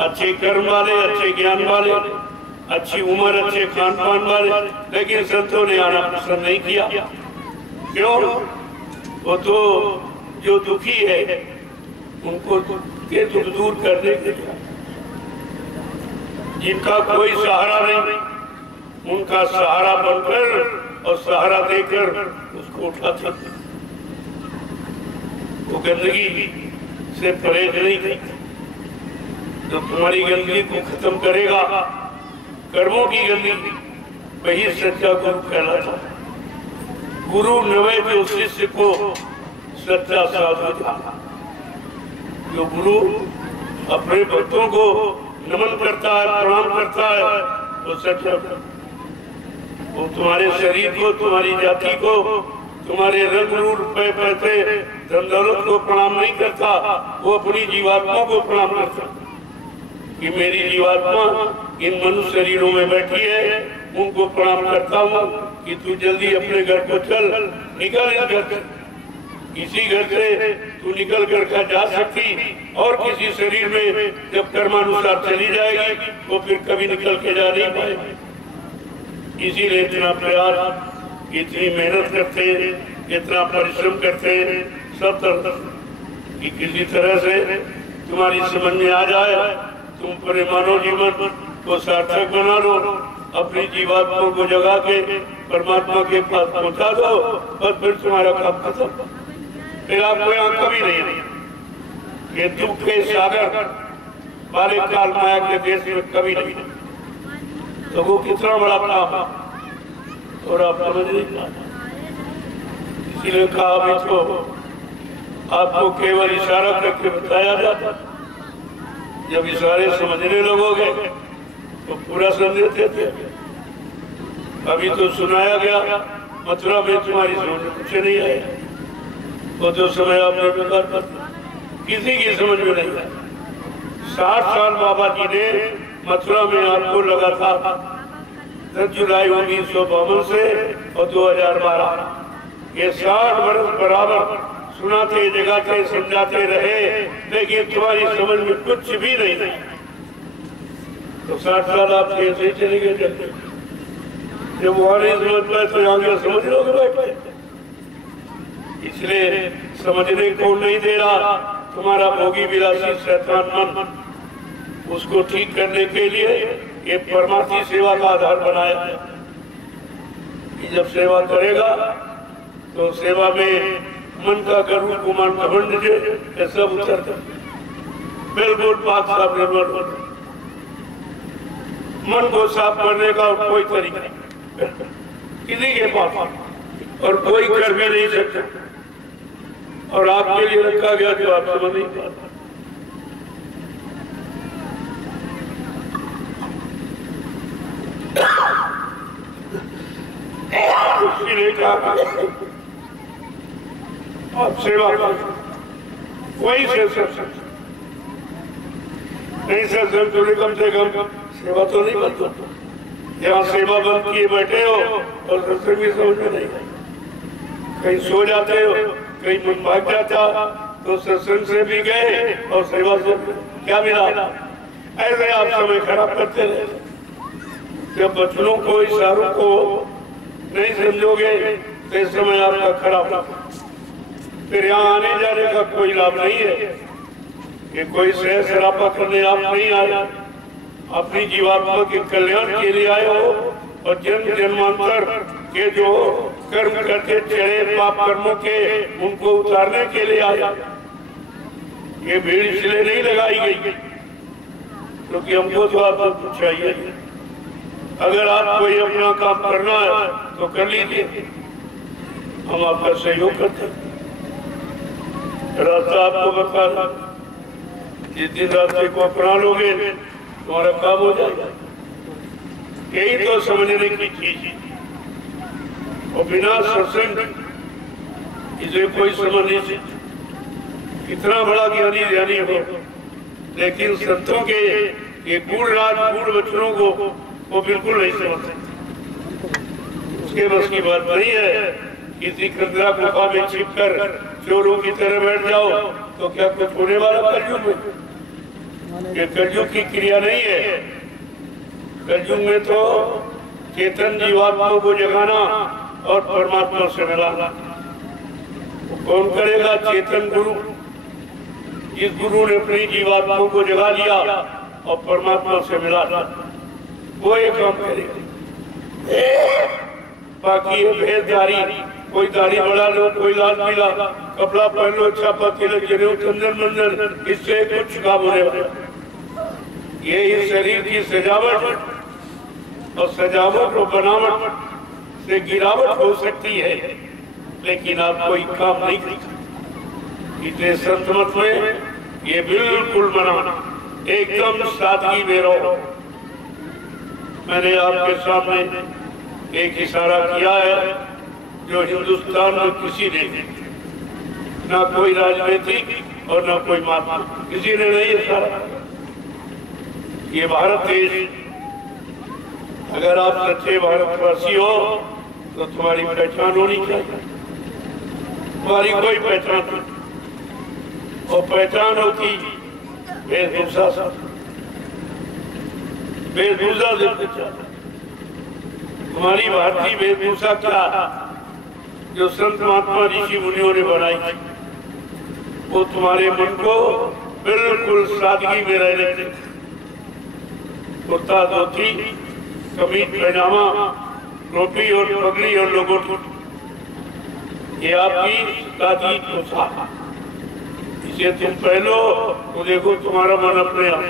अच्छे कर्म वाले, अच्छे ज्ञान वाले, अच्छी उम्र, अच्छे खान पान वाले, लेकिन संतों ने आना पसंद नहीं किया। क्यों? वो तो जो दुखी है उनको के दुख दूर करने के लिए, जिनका कोई सहारा नहीं, उनका सहारा बनकर और सहारा देकर उसको उठाते। वो गंदगी से परहेज नहीं थी। जो तुम्हारी गंदगी को खत्म करेगा, कर्मों की गंदगी, वही सच्चा गुरु कहलाता है। गुरु नवे जो शिष्य को सच्चा साधु था। जो गुरु अपने भक्तों को नमन करता है, प्रणाम करता है, वो सच्चा। वो तुम्हारे शरीर को, तुम्हारी जाति को, तुम्हारे रंग रूप पे पैसे धन दौलत को प्रणाम नहीं करता, वो अपनी जीवात्मा को प्रणाम करता कि मेरी जीवात्मा इन मनुष्य शरीरों में बैठी है, उनको प्रणाम करता हूँ कि तू जल्दी अपने घर को चल, निकल इस घर से। किसी घर से तू निकल कर का जा सकती, और किसी शरीर में जब कर्मानुसार चली जाएगी तो फिर कभी निकल के जा नहीं पाएगी। इसीलिए इतना प्रयास, इतनी मेहनत करते हैं, इतना परिश्रम करते हैं, सब तरह कि किसी तरह से तुम्हारी समझ में आ जाए, तुम पूरे मानव जीवन को सार्थक बना लो, अपनी जीवात्मा को जगा के परमात्मा के पास पहुंचा दो, और फिर तुम्हारा काम खत्म। फिर आपको यहाँ कभी नहीं, ये दुख के सागर वाले काल माया के देश में कभी नहीं। तो वो कितना बड़ा काम और आप समझ नहीं पाते। इसीलिए कहा अभी तो आपको केवल इशारा करके बताया जाता, जब इशारे समझने लगोगे तो पूरा समझ देते। अभी तो सुनाया गया, मथुरा में तुम्हारी समझ में कुछ नहीं आया, वो तो समय आपने बेकार कर किसी की समझ में नहीं आया। 60 साल बाबा जी ने मथुरा में आपको लगा था, 10 जुलाई 1952 से और 2012, ये 60 वर्ष बराबर सुनाते, जगाते, समझाते रहे, लेकिन तुम्हारी समझ में कुछ भी नहीं। तो 60 साल आप कैसे ही चले गए चलते? जब वहां नहीं समझ पाए तो यहाँ समझ लोगे बैठे। इसलिए समझने को नहीं दे रहा तुम्हारा भोगी विलासी शैतान मन, उसको ठीक करने के लिए ये परमार्थी सेवा का आधार बनाया है कि जब सेवा करेगा तो सेवा में मन का गर्व गुमान घमंड ये सब उतर कर बिल्कुल पाक साफ निर्मल हो। मन को साफ करने का और कोई तरीका नहीं किसी के पास, और कोई कर भी नहीं सकता, और आपके लिए रखा गया जो आप समझ नहीं पाते। इसीलिए कहा आप सेवा वही से सत्संग नहीं, सत्संग तो कम से कम सेवा तो नहीं बनता। यहाँ सेवा बंद किए बैठे हो और सत्संग भी समझ में नहीं, कहीं सो जाते हो, कहीं मन भाग जाता, तो सत्संग से भी गए और सेवा से क्या मिला। ऐसे आप समय खराब करते रहे। जब बच्चों को, इशारों को नहीं समझोगे तो इस समय आपका खराब होगा। फिर यहाँ आने जाने का कोई लाभ नहीं है कि कोई सहज सरापा करने आप नहीं आए, अपनी जीवात्मा के कल्याण के लिए आए हो, और जन्म जन्मांतर के जो कर्म करके चढ़े पाप कर्मों के उनको उतारने के लिए आए। ये भीड़ इसलिए नहीं लगाई गई क्योंकि हमको तो आपको कुछ चाहिए। अगर आप कोई अपना काम करना है तो कर लीजिए, हम आपका सहयोग करते हैं। रास्ता आपको बता, जिस दिन रास्ते को अपना लोगे तुम्हारा काम हो जाएगा। यही तो समझने की चीज है, और बिना सत्संग इसे कोई समझ नहीं सकता। कितना बड़ा ज्ञानी ध्यानी हो, लेकिन संतों के ये गूढ़ राज गूढ़ वचनों को वो बिल्कुल नहीं समझ सकते। उसके बस की बात नहीं है। किसी कंदरा गुफा में छिप कर चोरों की तरह बैठ जाओ तो क्या कुछ होने वाला कलयुग में? ये कलयुग की क्रिया नहीं है। कलयुग में तो चेतन जीवात्माओं को जगाना और परमात्मा से मिलाना। कौन करेगा? चेतन गुरु। जिस गुरु ने अपनी जीवात्माओं को जगा लिया और परमात्मा से मिला, वो एक काम करेगा। बाकी ये भेदधारी, कोई दाढ़ी बढ़ा लो, कोई लाल पीला कपड़ा पहन लो, अच्छा तिलक जनेऊ चंदन मंदन, इससे कुछ काम होने वाला। ये इस शरीर की सजावट और सजावट और बनावट से गिरावट हो सकती है, लेकिन आप कोई काम नहीं कर सकते। इतने संत मत में ये बिल्कुल मना, एकदम सादगी में रहो। मैंने आपके सामने एक इशारा किया है जो हिंदुस्तान में किसी ने नहीं, ना कोई राजनीतिक और ना कोई महात्मा, किसी ने नहीं इशारा किया। ये भारत देश, अगर आप सच्चे भारतवासी हो तो तुम्हारी पहचान होनी चाहिए। तुम्हारी कोई पहचान नहीं, और पहचान होती वेशभूषा से। वेशभूषा से तुम्हारी भारतीय वेशभूषा क्या, जो संत महात्मा ऋषि मुनियों ने बनाई थी, वो तुम्हारे मन को बिल्कुल सादगी में रहने देती। कुर्ता धोती, कमीज पैजामा, टोपी और पगड़ी और लोगोटी, ये आपकी सादगी पोशाक। इसे तुम पहनो तो देखो तुम्हारा मन अपने आप।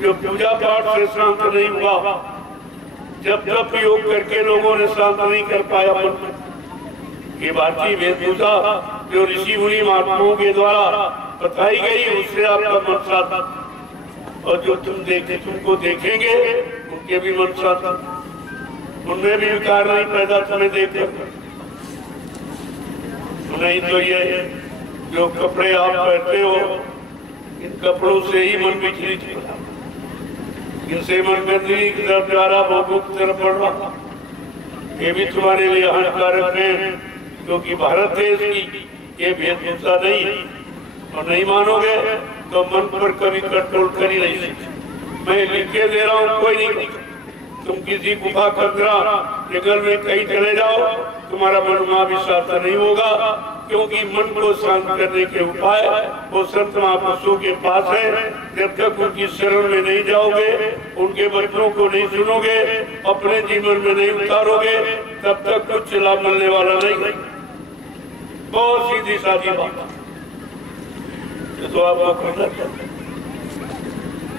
जो पूजा पाठ से शांत नहीं हुआ, जब तक योग करके लोगों ने शांत नहीं कर पाया मन, ये भारतीय वेशभूषा जो ऋषि मुनि महात्माओं के द्वारा बताई गई, उससे आपका मन शांत, और जो तुमको देखेंगे उनके भी मन शांत, उनमें भी विकार नहीं पैदा तुम्हें देखकर। नहीं तो ये जो कपड़े आप पहनते हो, इन कपड़ों से ही मन विचलित होता, इनसे मन गंदगी की तरफ जा रहा, भोगों की तरफ बढ़ रहा। ये भी तुम्हारे लिए हानिकारक है, क्योंकि भारत देश की ये वेशभूषा नहीं, और नहीं मानोगे तो मन पर कभी कंट्रोल कर ही नहीं सकते। मैं लिख के दे रहा हूँ, कोई नहीं। तुम किसी गुफा कंदरा जंगल में कहीं चले जाओ, तुम्हारा मन वहाँ भी शांत नहीं होगा, क्योंकि मन को शांत करने के उपाय वो संत महापुरुषों के पास है। जब तक उनकी शरण में नहीं जाओगे, उनके वचनों को नहीं सुनोगे, अपने जीवन में नहीं उतारोगे, तब तक कुछ लाभ मिलने वाला नहीं। बहुत सीधी सादी बात तो आपको करना चाहिए।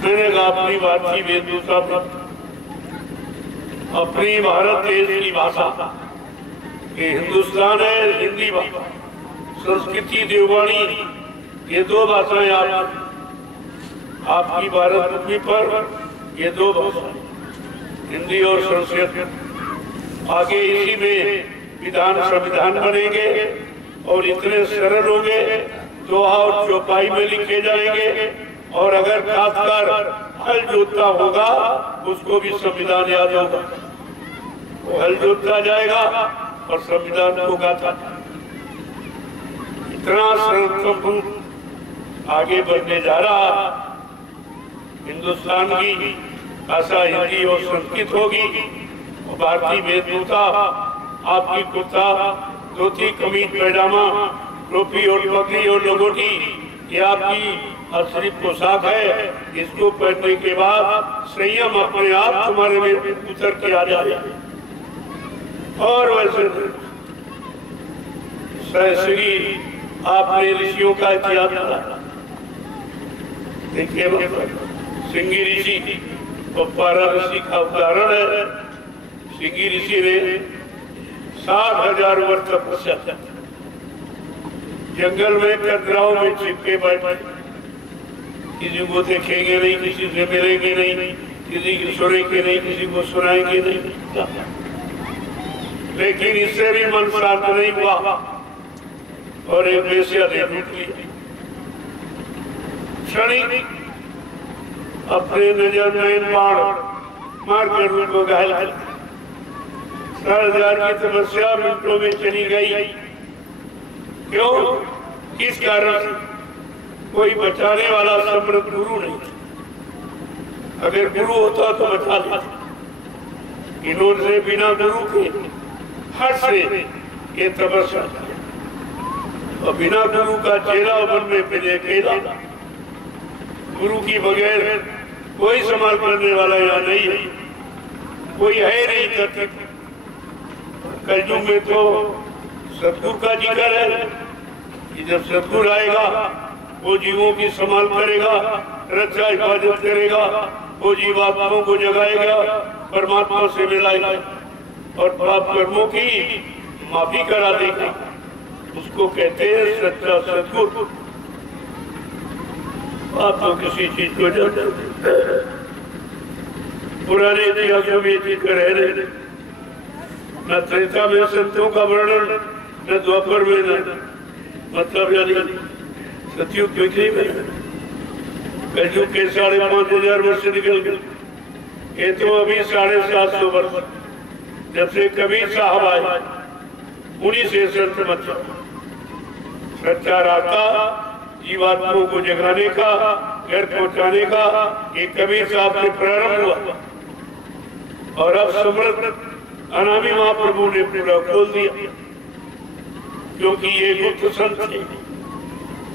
मैंने कहा अपनी बात की वेशभूषा अपनी भारत देश की भाषा, ये हिंदुस्तान है, हिंदी भाषा, संस्कृति देववाणी, ये दो भाषाएं आपकी भारत भूमि पर, ये दो भाषाएं हिंदी और संस्कृत। आगे इसी में विधान संविधान बनेंगे और इतने सरल होंगे तो और चौपाई में लिखे जाएंगे। और अगर खासकर हल जोतता होगा उसको भी संविधान याद होगा, वो हल जोतता जाएगा और संविधान को गाता। इतना सरल आगे बढ़ने जा रहा। हिंदुस्तान की भाषा हिंदी और संस्कृत होगी। भारतीय वेशभूषा आपकी कुर्ता, धोती, कमीज, पैजामा, टोपी और पगड़ी और लंगोटी, ये आपकी असली पोशाक है। इसको पहनने के बाद संयम अपने आप तुम्हारे में उतर के आ जाए। और वैसे सहश्री आपने ऋषियों का इतिहास पढ़ा। देखिए सिंगी ऋषि और पारा ऋषि का उदाहरण है। सिंगी ऋषि ने 60,000 वर्ष तपस्या जंगल में कतराओं में छिपके बैठे, किसी को देखेंगे नहीं, किसी से मिलेंगे नहीं, किसी की सुनेंगे नहीं, किसी को सुनाएंगे नहीं। लेकिन इससे भी मन शांत नहीं हुआ और एक वेश्या ने लूट लिया। क्षणिक अपने नजर में बाण मार कर उनको घायल कर 60,000 की तपस्या मिनटों में चली गई। क्यों? किस कारण से? कोई बचाने वाला समर्थ गुरु नहीं। अगर गुरु होता तो बचा लेता। इन्होंने बिना गुरु के हट से ये तपस्या किया और बिना गुरु का चेला वन में फिर अकेला। गुरु की बगैर कोई संभाल करने वाला यहाँ नहीं है, कोई है नहीं करते। कलयुग में तो सतगुरु का जिक्र है कि जब सतगुरु आएगा वो जीवों की संभाल करेगा, रक्षा हिफाजत करेगा, वो जीवात्माओं को जगाएगा, परमात्मा से मिलाएगा और पाप कर्मों की माफी करा देगा। उसको कहते हैं सच्चा सतगुरु। आप तो किसी चीज को जानते पुराने इतिहासों में जिक्र है न त्रेता में संतों का वर्णन, न द्वापर में, न मतलब यानी सतयुग में कलयुग के 5,500 वर्ष निकल गए। ये तो अभी 750 वर्ष जब से कबीर साहब आए उन्हीं से संत मचा। सच्चा रास्ता जीवात्माओं को जगाने का, घर पहुंचाने का ये कबीर साहब से प्रारंभ हुआ और अब समर्थ अनामी महाप्रभु ने पूरा खोल दिया। क्योंकि ये गुप्त संत थे,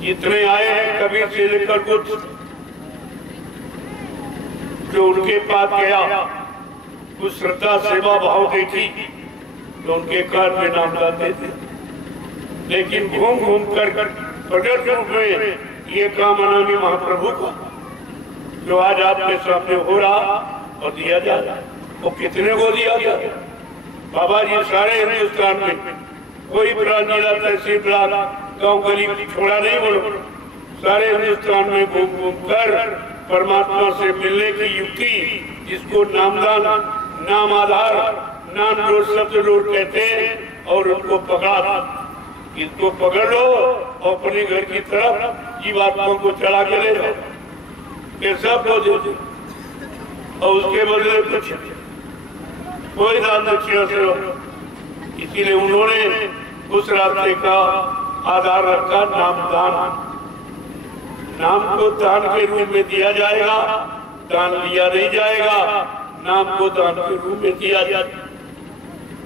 जितने आए हैं कबीर से लेकर गुप्त, जो उनके पास गया कुछ श्रद्धा सेवा भाव देखी तो उनके कान में नाम डालते थे। लेकिन घूम घूम कर प्रकट रूप में ये काम अनामी महाप्रभु का जो आज आपके सामने हो रहा और दिया जा रहा, वो कितने को दिया गया? बाबा जी सारे हिंदुस्तान में कोई ब्रांच जिला तहसील ब्लॉक गाँव गली छोड़ा नहीं। बोलो सारे हिंदुस्तान में घूम घूम कर परमात्मा से मिलने की युक्ति, जिसको नामदान, नाम आधार, नाम जोड़ शब्द जोड़ कहते हैं, और उनको पकड़ा। इसको पकड़ लो और अपने घर की तरफ जीवात्माओं को चला के ले जाओ, ये सब को दे दो और उसके बदले कुछ कोई दान दक्षिणा से हो। इसीलिए उन्होंने उस रास्ते का आधार रखा नाम दान। नाम को दान के रूप में दिया जाएगा, दान लिया नहीं जाएगा, नाम को दान के रूप में दिया जाएगा।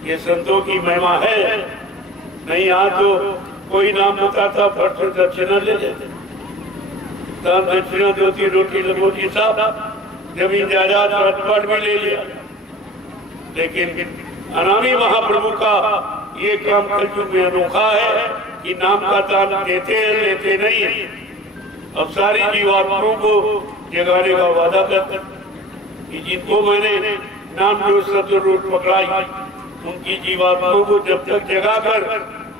ये संतों की महिमा है। नहीं यहाँ तो कोई नाम बताता फट से दक्षिणा ले लेते। दान दक्षिणा धोती रोटी लंगोटी साहब जमीन जायदाद राजपाट भी ले लिया। लेकिन अनामी महाप्रभु का ये काम कलयुग में अनोखा है कि नाम का दान देते हैं, लेते नहीं है। अब सारी जीवात्माओं को जगाने का वादा करते कि जिनको मैंने नाम जो सत्य रोड पकड़ाई, उनकी जीवात्माओं को जब तक जगाकर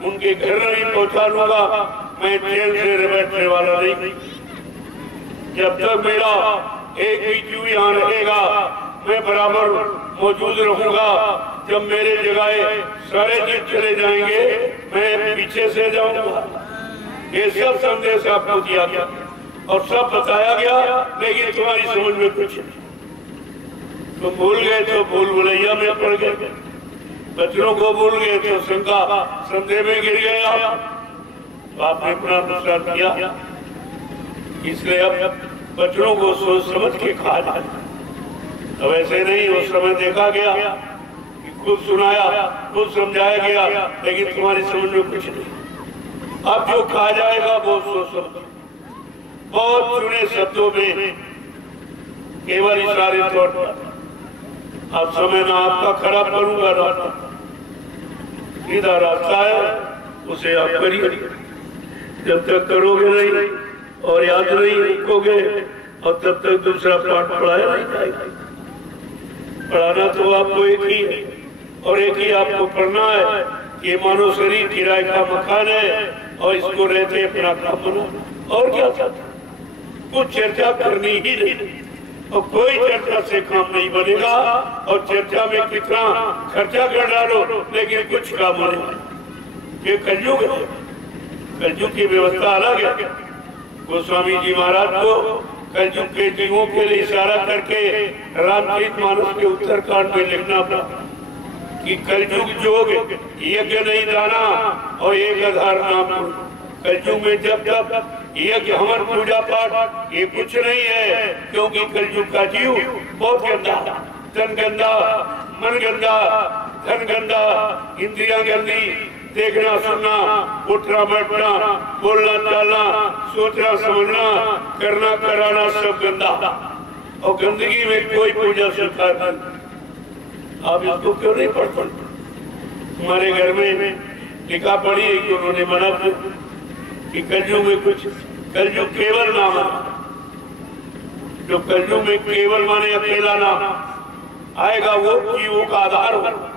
उनके घर नहीं पहुंचा लूंगा, मैं जेल से बैठने वाला नहीं। जब तक मेरा एक भी जीव यहाँ रहेगा, मैं बराबर मौजूद रहूंगा। जब मेरे जगह सारे जीव चले जाएंगे, मैं पीछे से जाऊंगा। ये सब संदेश आपको दिया गया और सब बताया गया, लेकिन तुम्हारी समझ में कुछ नहीं। तुम भूल गए तो भूल भुलैया में पड़ गए, बच्चों को भूल गए तो शंका संदेह में गिर गए। आपने अपना प्रचार किया, इसलिए अब बच्चों को सोच समझ के खा जाए। अब ऐसे नहीं, उस समय देखा गया कि खुद सुनाया, खुद समझाया गया, लेकिन तुम्हारी समझ में कुछ नहीं। अब जो कहा जाएगा वो सोच समझ, बहुत चुने शब्दों में, केवल इशारे तौर पर। अब समय ना आपका खराब करूंगा, रास्ता सीधा रास्ता है, उसे आप करिए। जब तक करोगे नहीं और याद नहीं रखोगे, और तब तक दूसरा पाठ पढ़ाया नहीं जाएगा। पढ़ाना तो आपको एक ही है, और एक ही आपको पढ़ना है। ये मानो शरीर किराए का मकान है और इसको रहते अपना काम बना। और क्या चाहता, कुछ चर्चा करनी ही नहीं, और कोई चर्चा से काम नहीं बनेगा। और चर्चा में कितना खर्चा कर डालो, लेकिन कुछ काम नहीं। ये कलयुग है, कलयुग की व्यवस्था अलग है। गोस्वामी जी महाराज को कलयुग के जीवों के लिए इशारा करके रामचरितमानस के उत्तरकांड में लिखना पड़ा कि कलयुग जोग यज्ञ नहीं दाना और एक आधार नाम। कलयुग में जब जब यज्ञ हवन पूजा पाठ ये कुछ नहीं है, क्योंकि कलयुग का जीव बहुत गंदा, तन गंदा, मन गंदा, धन गंदा, इंद्रियां गंदी, देखना सुनना, उठना बैठना, बोलना चालना, सोचना समझना, करना कराना सब गंदा। और गंदगी में कोई पूजा स्वीकार नहीं। आप इसको क्यों नहीं पढ़ते? हमारे घर में लिखा पढ़ी है कि उन्होंने मना किया कि कलयुग में कुछ, कलयुग केवल नाम है। जो कलयुग में केवल माने अकेला नाम आएगा, वो जीवों का आधार होगा।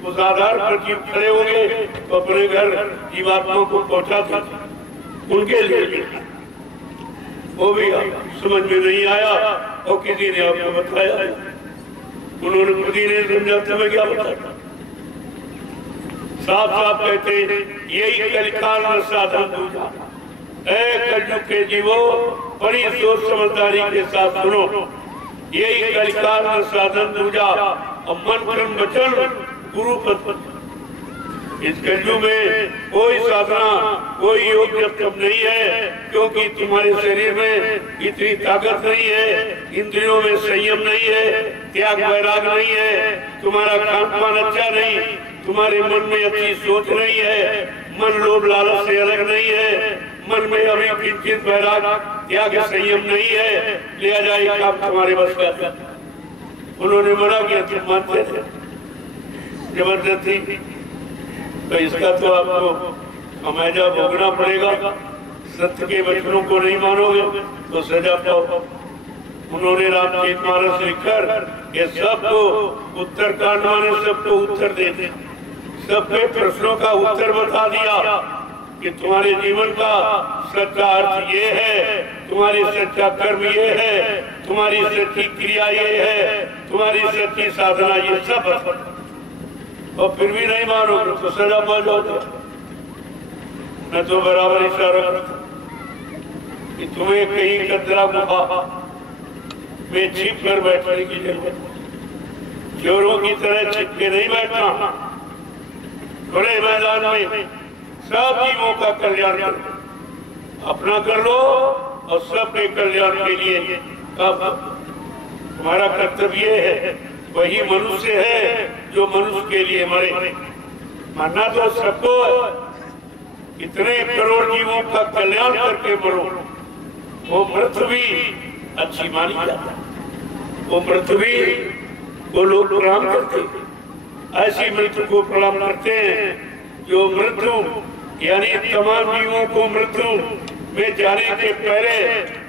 उस आधार पर जीव खड़े होंगे तो अपने घर जीवात्माओं को पहुंचा देंगे। उनके लिए वो भी समझ में नहीं आया और किसी ने आपको बताया, उन्होंने खुद ही नहीं समझा, तुम्हें क्या बताया। साफ साफ कहते यही कलिकाल में साधन दूजा। कलयुग के जीवो बड़ी सोच समझदारी के साथ सुनो, यही कलिकाल में साधन दूजा। और मन कर्म वचन गुरु पद। इस कलयुग में कोई साधना, कोई योग जब तक नहीं है, क्योंकि तुम्हारे शरीर में इतनी ताकत नहीं है, इंद्रियों में संयम नहीं है, त्याग वैराग नहीं है, तुम्हारा खान पान अच्छा नहीं, तुम्हारे मन में अच्छी सोच नहीं है, मन लोभ लालच से अलग नहीं है, मन में अभी किंचित वैराग त्याग संयम नहीं है, लिया जाए काम तुम्हारे बस का। उन्होंने मना किया, तुम मानते थे जबरदस्ती, तो इसका तो आपको हमेशा भोगना पड़ेगा। सत्य के वचनों को नहीं मानोगे तो सजा पाओ। उन्होंने रामचरितमानस लिखकर ये सबको उत्तरकांड माने सबको उत्तर दे दे, सबके प्रश्नों का उत्तर बता दिया कि तुम्हारे जीवन का सच्चा अर्थ ये है, तुम्हारी सच्चा कर्म ये है, तुम्हारी सच्ची क्रिया ये है, तुम्हारी सच्ची साधना ये सब। और फिर भी नहीं मानोगे तो सजा पा जाओगे। मैं तो बराबर इशारा कि तुम्हें कहीं कतरा गुफा में छिप कर बैठने की जरूरत, चोरों की तरह छिप के नहीं बैठना। खुले मैदान में सब जीवों का कल्याण करो, अपना कर लो और सबके कल्याण के लिए काम। तुम्हारा कर्तव्य है, वही मनुष्य है जो मनुष्य के लिए मरे। मरना तो सबको, इतने करोड़ जीवों का कल्याण करके मरो। वो मृत्यु भी अच्छी मानी जाती, वो मृत्यु भी वो लोग प्रणाम करते, ऐसी मृत्यु को प्रणाम करते हैं जो मृत्यु यानी तमाम जीवों को मृत्यु में जाने के पहले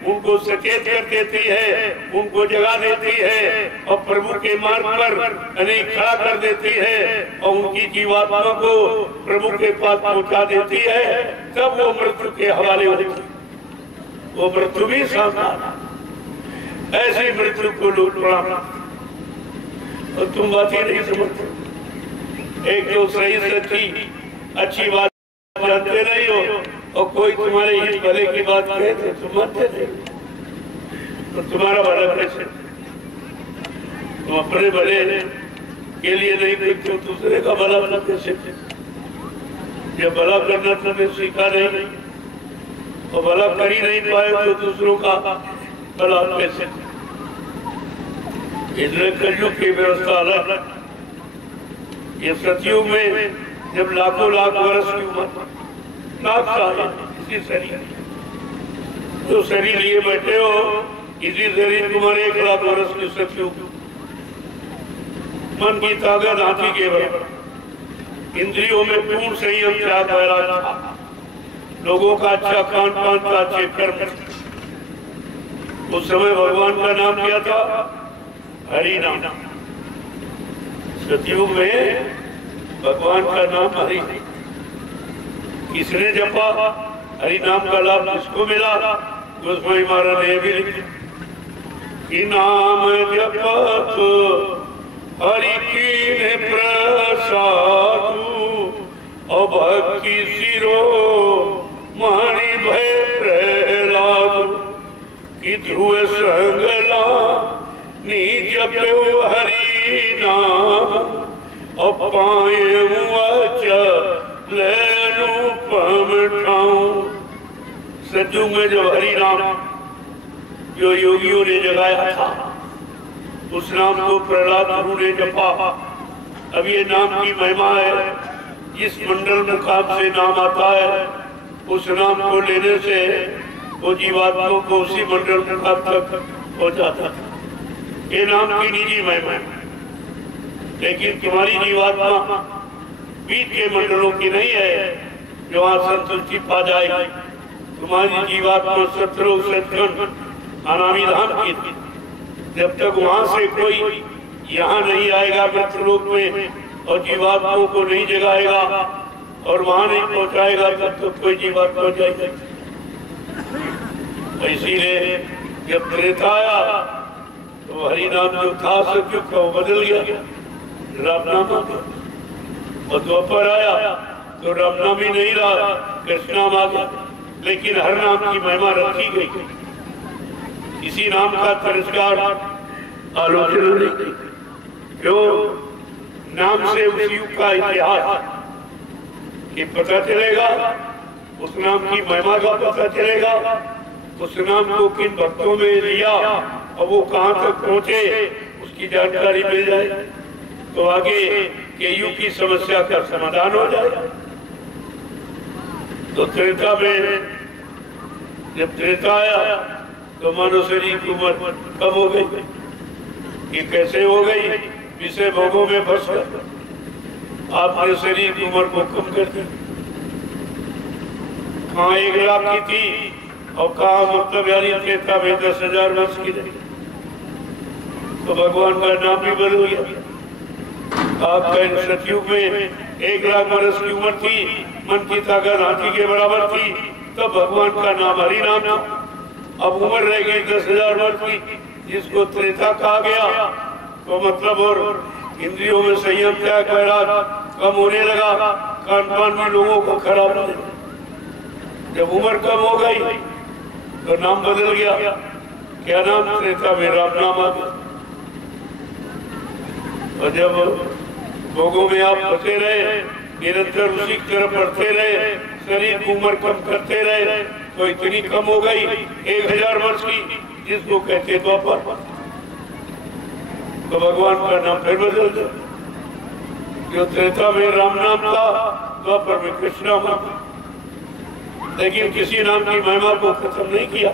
उनको सचेत कर देती है, उनको जगा देती है और प्रभु के मार्ग पर अनेक खड़ा कर देती है और उनकी जीवात्मा को प्रभु के पास पहुंचा देती है। तब वो मृत्यु के हवाले होती है। वो मृत्यु भी सामना, ऐसी मृत्यु को लोग प्रणाम और तुम बात ही नहीं समझते। एक जो सही सच्ची अच्छी बात जानते नहीं हो और कोई तुम्हारे हित भले की बात कहे तो तुम मानते नहीं, तो तुम्हारा भला कैसे? तुम अपने भले के लिए नहीं करते हो, दूसरे का भला कैसे? जब भला करना तुम्हें सीखा नहीं और भला कर ही नहीं पाए तो दूसरों का भला कैसे? इसलिए कलयुग की व्यवस्था अलग। ये सतयुग में जब लाखों लाख वर्ष की उम्र, लाख साल इसी शरीर, जो शरीर लिए बैठे हो, इसी शरीर तुम्हारे 1 लाख वर्ष की सतयुग। मन की ताकत हाथी के बराबर, इंद्रियों में पूर्ण संयम त्याग वैराग्य, लोगों का अच्छा खान पान था, अच्छे कर्म। उस समय भगवान का नाम क्या था? हरि नाम। सतयुग में भगवान का नाम हरि, किसने जपा? हरि नाम का लाभ किसको मिला? गोस्वामी महाराज ने भी लिखा कि नाम जपत हरि कीन्ह प्रसादु और भक्ति सिरो मणि भय प्रहलादु कि ध्रुव संगला नी जप्यो हरि नाम और पाए सज्जू में जो हरि नाम जो योगियों ने जगाया था, उस नाम को प्रहलाद गुरु ने जपा। अब ये नाम की महिमा है, जिस मंडल मुकाम से नाम आता है उस नाम को लेने से वो जीवात्माओं को उसी मंडल मुकाम तक पहुंचाता था। ये नाम की निजी महिमा है, लेकिन तुम्हारी जीवात्मा बीच के मंडलों की नहीं है जो वहां संतुष्टि पा जाएगी। तुम्हारी जीवात्मा सतलोक सचखंड अनामी धाम की थी। जब तक वहां से कोई यहाँ नहीं आएगा मृत्युलोक में और जीवात्माओं को नहीं जगाएगा और वहां नहीं पहुंचाएगा, तब तक कोई जीवात्मा जाएगी। इसीलिए जब त्रेता आया तो हरि नाम जो था सतयुग का वो बदल गया, राम नाम आ गया। और द्वापर आया तो राम नाम ही नहीं रहा, कृष्ण नाम आ गया। लेकिन हर नाम की महिमा रखी गई, इसी नाम का तिरस्कार आलोचना नहीं की। क्यों? नाम से उस युग का इतिहास कि पता चलेगा, उस नाम की महिमा का पता चलेगा, उस नाम को किन भक्तों में लिया और वो कहाँ तक पहुँचे उसकी जानकारी मिल जाए तो आगे के युग की समस्या का समाधान हो जाएगा। तो त्रेता में जब त्रेता आया तो मानव शरीर की उम्र कम हो गई। ये कैसे हो गई? विषय भोगों में फंस कर आपने शरीर की उम्र को कम कर दिया। कहाँ 1 लाख की थी और कहाँ मतलब यानी त्रेता में 10,000 वर्ष की रही। तो भगवान का नाम भी बदल गया। आपका सतयुग में 1 लाख वर्ष की उम्र थी, मन की ताकत हाथी के बराबर थी, तब भगवान का नाम हरि नाम था। अब उम्र रह गई 10,000 वर्ष की, जिसको त्रेता कहा गया। तो मतलब और इंद्रियों में संयम त्याग वैराग्य कम होने लगा, खान पान भी लोगों को खराब होने लगा। जब उम्र कम हो गई तो नाम बदल गया। क्या नाम? त्रेता में राम नाम आ गया। और जब भोगों में आप फंसे रहे, निरंतर उसी की तरफ बढ़ते रहे, शरीर की उम्र कम करते रहे, तो इतनी कम हो गई 1000 वर्ष की, जिसको कहते द्वापर। तो भगवान का नाम फिर बदल गया। जो त्रेता में राम नाम था, द्वापर में कृष्ण नाम था। लेकिन किसी नाम की महिमा को खत्म नहीं किया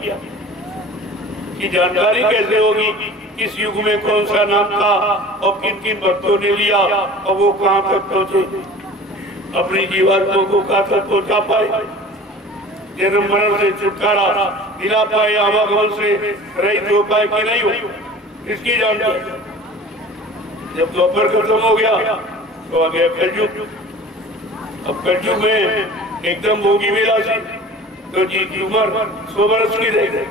कि जानकारी कैसे होगी किस युग में कौन सा नाम था और किन किन भक्तों ने लिया और वो कहाँ तक पहुँचे, अपनी जीवात्मा को कहाँ तक पहुँचा पाए। जन्म मरण से छुटकारा दिला पाए, आवागमन से रहित हो पाए कि नहीं हो, इसकी जानकारी। जब द्वापर खत्म हो गया तो आ गया कलयुग। अब कलयुग में एकदम भोगी मिला थी तो जी की उम्र 100 वर्ष की रह गई।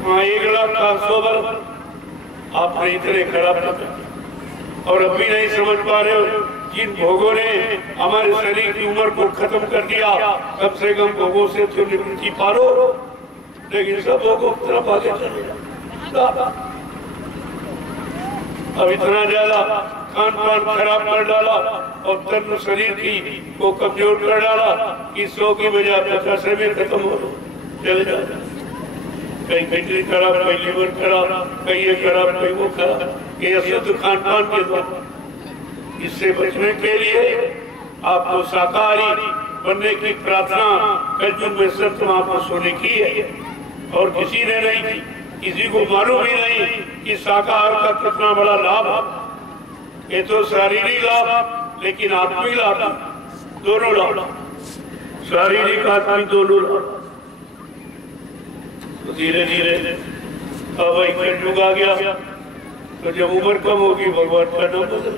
वहाँ 1 लाख का 100 वर्ष आपने इतने खराब कर और अभी नहीं समझ पा रहे हो। जिन भोगों ने हमारे शरीर की उम्र को खत्म कर दिया, कम से कम भोगों से तो निवृत्ति पालो, लेकिन सब भोगों की तरफ आगे चले जाओ। अब इतना ज्यादा खान पान खराब कर डाला और तन शरीर की को कमजोर कर डाला कि 100 की बजाय 50 में खत्म हो चले जाए। कहीं किडनी खराब, कहीं लीवर खराब, कहीं ये खराब, कहीं वो खराब। ये अशुद्ध खान पान के द्वारा। इससे बचने के लिए आपको शाकाहारी बनने की प्रार्थना कलयुग में संत महापुरुषों ने की है और किसी ने नहीं की। किसी को मालूम ही नहीं कि शाकाहार का कितना बड़ा लाभ है। ये तो शारीरिक लाभ, लेकिन आत्मिक लाभ, दोनों लाभ, शारीरिक आत्मिक दोनों लाभ। तो धीरे धीरे अब वही कलयुग आ गया। तो जब उम्र कम होगी भगवान का नाम बदल।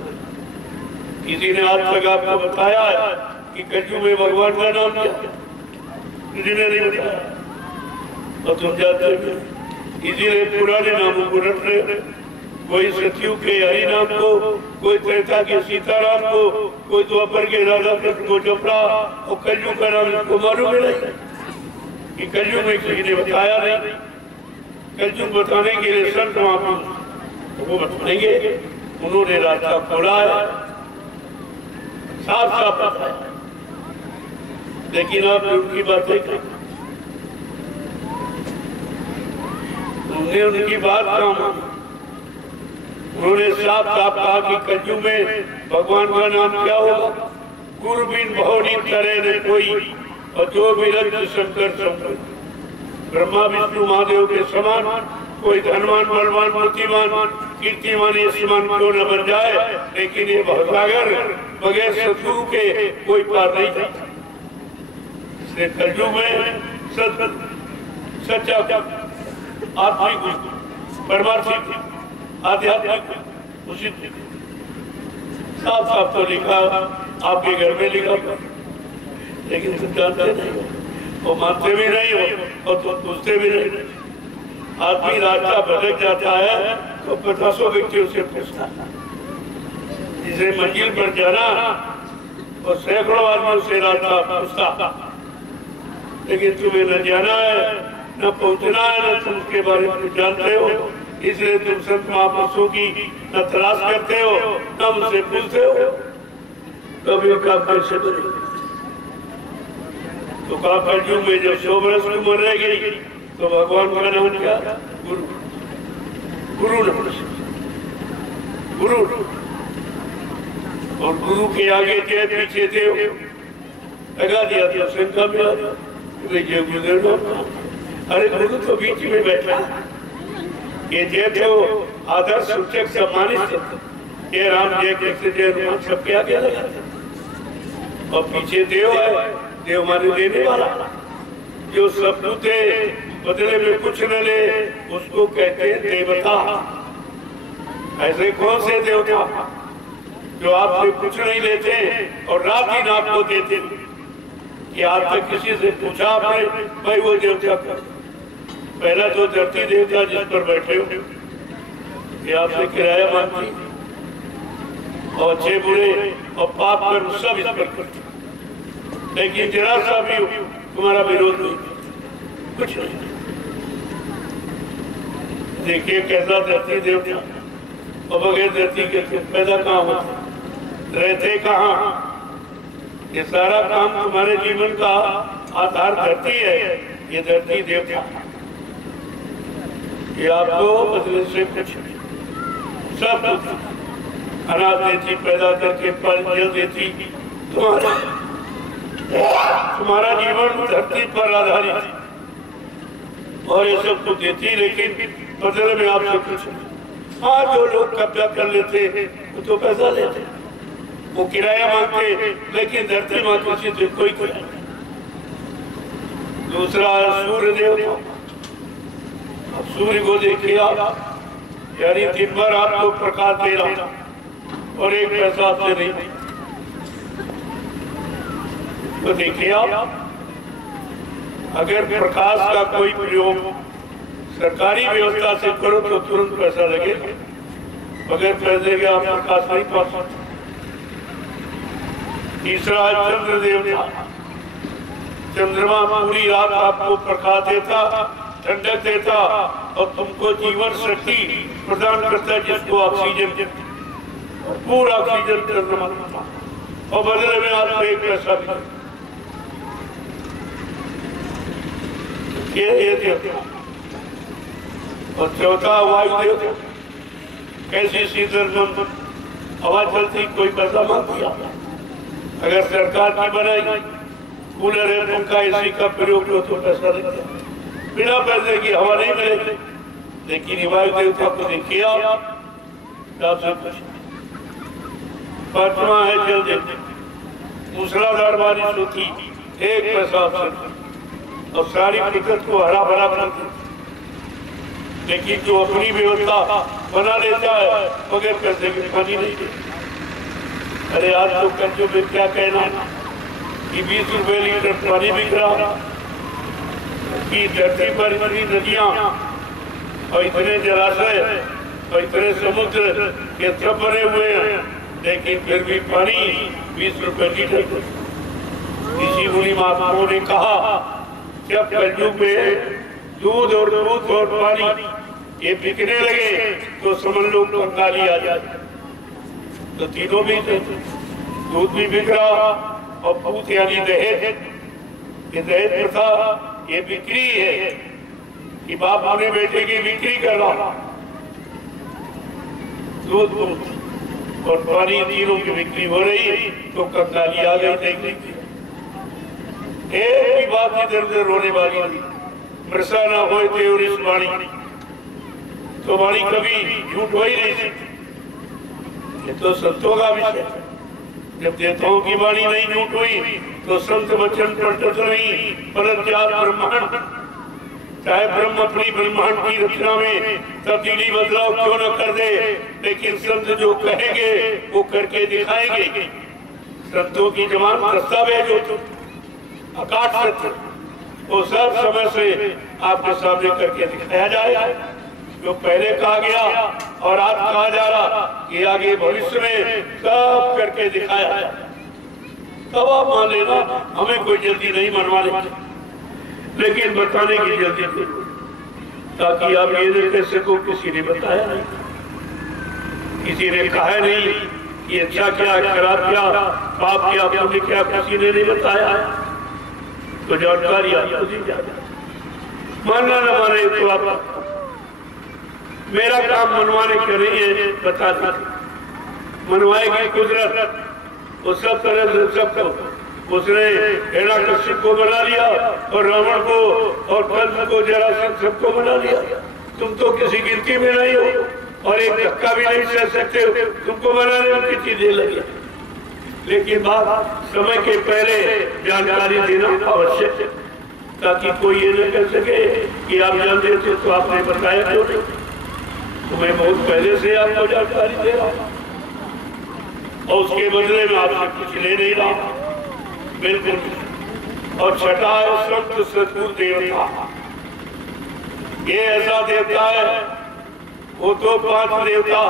किसी ने आज तक आपको बताया है कि कलयुग में भगवान का नाम क्या? किसी ने नहीं बताया और तुम जानते हो। इसीलिए पुराने नामों को रट रहे, कोई सतयुग के हरि नाम को, कोई त्रेता के सीताराम को, कोई द्वापर के राधा कृष्ण को जप रहा और कलयुग का नाम इसको मालूम नहीं कि कलयुग में किसी ने बताया नहीं। कलयुग बताने के लिए संत महापुरुष वो बताएंगे, उन्होंने रास्ता खोला है, साफ साफ बताया। लेकिन आप उनकी बातें करें, उन्होंने उनकी बात काम, उन्होंने साफ साफ कहा कि कलयुग में भगवान का नाम क्या होगा? गुरु बिन बहुरी तरह न कोई और जो भी रज शंकर शंकर। ब्रह्मा विष्णु महादेव के समान कोई धनवान, बलवान, बुद्धिमान, कीर्तिमान यशमान क्यों न बन जाए, लेकिन ये भवसागर बगैर सतगुरु के कोई पार नहीं जाता। इसलिए कलयुग में सच्चा आत्मिक, परमार्थिक, आध्यात्मिक उचित साफ साफ तो लिखा, आपके घर में लिखा, लेकिन तुम जानते नहीं हो और मानते भी नहीं हो और तुम पूछते भी नहीं। आदमी रास्ता भटक जाता है तो 50 व्यक्तियों से पूछता, जिसे मंजिल पर जाना और सैकड़ों आदमियों से रास्ता पूछता, लेकिन तुम्हें न जाना है, न पहुंचना है, न तुम उसके बारे में जानते हो। इसलिए तुम संत महापुरुषों की न तलाश करते हो, न उनसे पूछते हो। कभी काम कैसे करेंगे? तो कहा कलयुग में जब 100 वर्ष की उम्र रह गई तो भगवान का नाम क्या? गुरु। गुरु नमस्कार, गुरु। और गुरु के आगे जय पीछे देव लगा दिया तो शंका मिला, जय गुरुदेव। अरे गुरु तो बीच में बैठा, ये जय तो आदर सूचक सम्मानित, जय राम जय कृष्ण जय हनुमान सबके आगे लगा, और पीछे देव है, देव माने देने वाला, जो सब कुते बदले में कुछ न ले उसको कहते हैं देवता। ऐसे कौन से देवता जो आपसे कुछ नहीं लेते और रात दिन आपको देते? कि आज तक किसी से पूछा आपने भाई वो देवता का? पहला तो धरती देवता जिस पर बैठे हो, ये आपसे किराया मांगती, और अच्छे बुरे और पाप कर्म सब इस पर करते, लेकिन जरा सा भी तुम्हारा विरोध नहीं, कुछ नहीं। देखिए कैसा धरती देवता, और बगैर धरती के पैदा कहाँ होते, रहते कहाँ? ये सारा काम तुम्हारे जीवन का आधार धरती है, ये धरती देवता। ये आपको बदले से कुछ सब कुछ अनाज देती, पैदा करके फल जल देती, तुम्हारा जीवन धरती पर आधारित, और ये सब कुछ देती, लेकिन बदले में आपसे कुछ। हाँ, जो लोग कब्जा कर लेते वो तो पैसा लेते, वो किराया मांगते, लेकिन धरती माँ किसी से कोई किराया। दूसरा है सूर्य देवता। अब सूर्य को देखिए आप, यानी दिन भर आपको प्रकाश दे रहा और एक पैसा आपसे नहीं। तो देखिए आप, अगर प्रकाश का कोई प्रयोग सरकारी व्यवस्था से करो तो तुरंत पैसा लगेगा, बगैर पैसे के आप प्रकाश नहीं पा सकते। तीसरा है चंद्र देवता। चंद्रमा पूरी रात आपको प्रकाश देता, ठंडक देता और तुमको जीवन शक्ति प्रदान करता है, जिसको ऑक्सीजन, पूरा ऑक्सीजन चंद्रमा देता और बदले में आपको एक पैसा भी। ये देवता। और चौथा वायु देवता। कैसी शीतल हवा चलती, कोई पैसा मांग दिया। अगर सरकार की बनाई कूलर है, पंखा, एसी का प्रयोग हो तो पैसा लगता, बिना पैसे की हवा नहीं मिलेगी। लेकिन वायु देवता को देखिए आप, पांचवा है जल देवता। मूसलाधार बारिश होती, एक पैसा और सारी प्रकृति को हरा भरा बनाती। लेकिन जो अपनी व्यवस्था बना लेता है बगैर पैसे के पानी नहीं देता। अरे आज तो कर्जों में क्या कहना कि 20 रुपए लीटर पानी बिक रहा, कि धरती पर इतनी नदियां और इतने जलाशय और इतने समुद्र के सब बने हुए हैं, लेकिन फिर भी पानी 20 रुपए लीटर। किसी मुनि महात्माओं ने कहा जब कलयुग में दूध और पानी ये बिकने लगे तो समझ लो कंगाली आ जाए। तो तीनों भी थे, दूध भी बिक रहा और पूत यानी दहेज, ये दहेज प्रथा ये बिक्री है कि बाप अपने बेटे की बिक्री कर रहा। दूध और पानी तीनों की बिक्री हो रही, तो कंगाली आ गई। देखने की एक भी बात इधर उधर रोने वाली नहीं। मृषा ना हो इस वाणी, तो वाणी कभी झूठ हो ही नहीं सकती। ये तो संतों का विषय। जब देवताओं की वाणी नहीं झूठ हुई तो संत वचन पढ़ते नहीं, परंतु ब्रह्मांड, चाहे ब्रह्म अपनी ब्रह्मांड की रचना में तब्दीली बदलाव क्यों न कर दे, लेकिन संत जो कहेंगे वो करके दिखाएंगे। संतों की जबान दस्तावेज होती, आकाश सत्य, वो सब समय से आपके सामने करके दिखाया जाएगा। जो पहले कहा गया और आज कहा जा रहा कि आगे भविष्य में सब करके दिखाया जाए, तब आप मान लेना। हमें कोई जल्दी नहीं मनवाने, लेकिन बताने की जल्दी थी, ताकि आप ये नहीं कह सको किसी ने बताया नहीं, किसी ने कहा नहीं कि अच्छा क्या, खराब क्या, पाप क्या, पुण्य क्या, किसी ने नहीं बताया। तो जानकारी आपको दी जाए, मानना न माने तो आप, मेरा काम मनवाने के नहीं है, बता मनवाएगी कुदरत। वो सब तरह से सबको उसने हिरण्यकश्यप को बना लिया और रावण को और कंस को, जरासंध सबको बना लिया। तुम तो किसी गिनती में नहीं हो और एक धक्का भी नहीं सह सकते हो, तुमको बनाने में कितनी देर लगी। लेकिन बात समय के पहले जानकारी देना आवश्यक है, ताकि कोई ये न कह सके कि आप जानते थे तो आपने बताया क्यों नहीं। तो मैं बहुत पहले से आपको जानकारी दे रहा हूँ और उसके बदले में आपसे कुछ ले नहीं रहा, बिल्कुल। और छठा है संत सद्गुरु देवता। ये ऐसा देवता है, वो तो 5 देवता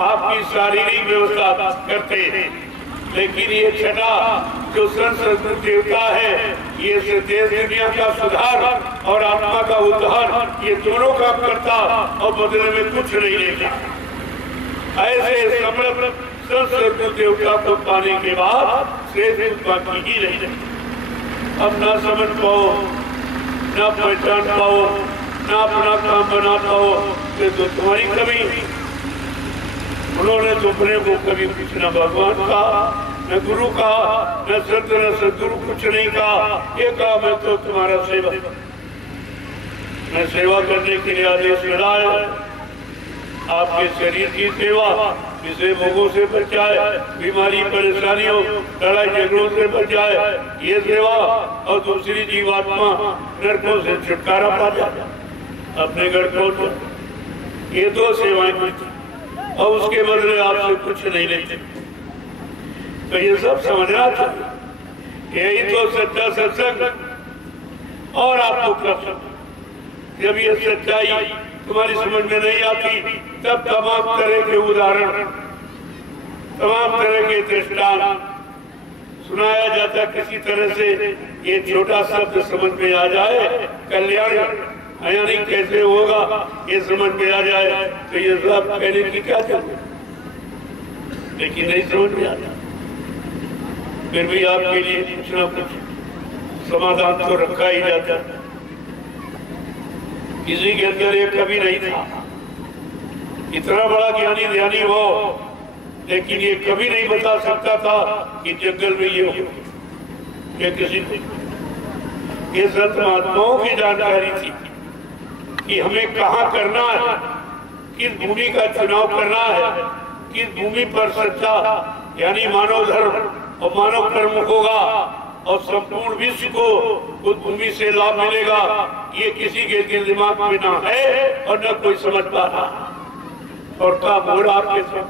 आपकी शारीरिक व्यवस्था करते हैं, लेकिन ये छठा जो संत सद्गुरु देवता है, ये देश दुनिया का सुधार और आत्मा का उद्धार, ये दोनों काम करता और बदले में कुछ नहीं लेता। ऐसे समर्थ संत सद्गुरु देवता को पाने के बाद श्रेष्ठ बाकी ही नहीं। अब ना समझ पाओ, ना पहचान पाओ, ना अपना काम बना पाओ, तो तुम्हारी कमी। उन्होंने तो अपने को कभी कुछ न भगवान का, न गुरु का, न संत न सदगुरु, कुछ नहीं कहा। ये कहा मैं तो तुम्हारा सेवक, मैं सेवा करने के लिए आदेश मिला है। आपके शरीर की सेवा, जिसे रोगों से बचाए, बीमारी परेशानियों लड़ाई झगड़ों से बचाए, ये सेवा, और दूसरी जीवात्मा नरकों से छुटकारा पा जाए, अपने घर पहुंच। ये दो सेवाएं करती और उसके बदले आपसे कुछ नहीं लेते। तो ये सब समझना चाहिए, यही तो सच्चा सत्संग। और आपको प्रश्न, जब ये सच्चाई तुम्हारी समझ में नहीं आती, तब तमाम तरह के उदाहरण, तमाम तरह के दृष्टांत सुनाया जाता। किसी तरह से ये छोटा शब्द समझ में आ जाए, कल्याण यानी कैसे होगा ये समझ में आ जाए, तो ये सब कहने की क्या जरूरत, लेकिन नहीं समझ में आता। फिर भी आपके लिए कुछ ना कुछ समाधान तो रखा ही जाता। किसी के अंदर ये कभी नहीं था, इतना बड़ा ज्ञानी ध्यानी हो, लेकिन ये कभी नहीं बता सकता था कि जंगल में ये हो। ये किसी को, ये संत महात्माओं की जानकारी थी कि हमें कहाँ करना है, किस भूमि का चुनाव करना है, किस भूमि पर सच्चा यानी मानव धर्म और मानव कर्म होगा और संपूर्ण विश्व को उस भूमि से लाभ मिलेगा। ये किसी के दिमाग में ना है और न कोई समझ पा रहा, और काम हो रहा आपके साथ।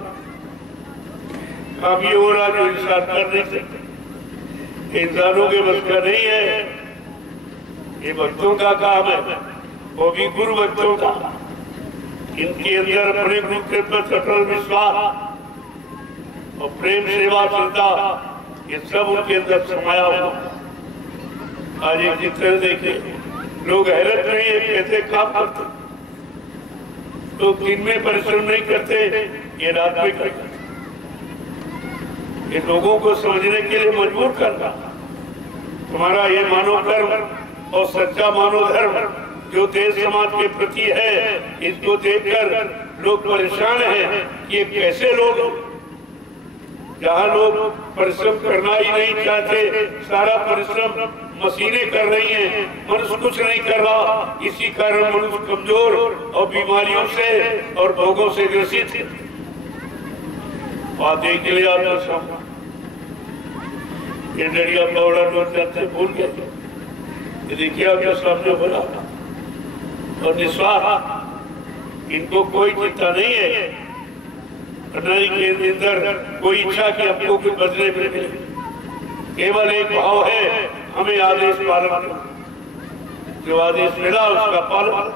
काम ये हो रहा जो इंसान कर नहीं सकते, इंसानों के बस का नहीं है, ये भक्तों का काम है, वो भी गुरु भक्तों का। इनके अंदर अपने गुरु के प्रति अटल विश्वास और प्रेम सेवा श्रद्धा, ये सब उनके अंदर समाया हुआ। आज एक चित्र देखे, लोग हैरत नहीं है कैसे काम करते, तो दिन में परिश्रम नहीं करते, ये रात में करते। ये लोगों को समझने के लिए मजबूर करना, तुम्हारा ये मानव कर्म और सच्चा मानव धर्म जो देश समाज के प्रति है, इसको देखकर लोग परेशान हैं कि ये कैसे लोग, जहाँ लोग परिश्रम करना ही नहीं चाहते, सारा परिश्रम मशीनें कर रही हैं, मनुष्य कुछ नहीं कर रहा। इसी कारण मनुष्य कमजोर और बीमारियों से और भोगों से ग्रसित है। बात एक के लिए आपको सामने ये डरिया पौड़ा डोलते भूल गए, ये देखिए आपके सामने बोला, और निस्वार्थ, इनको कोई चिंता नहीं है, नहीं के अंदर कोई इच्छा कि हमको कुछ बदले में मिले, केवल एक भाव है, हमें आदेश पालन करो। जो आदेश मिला उसका पालन,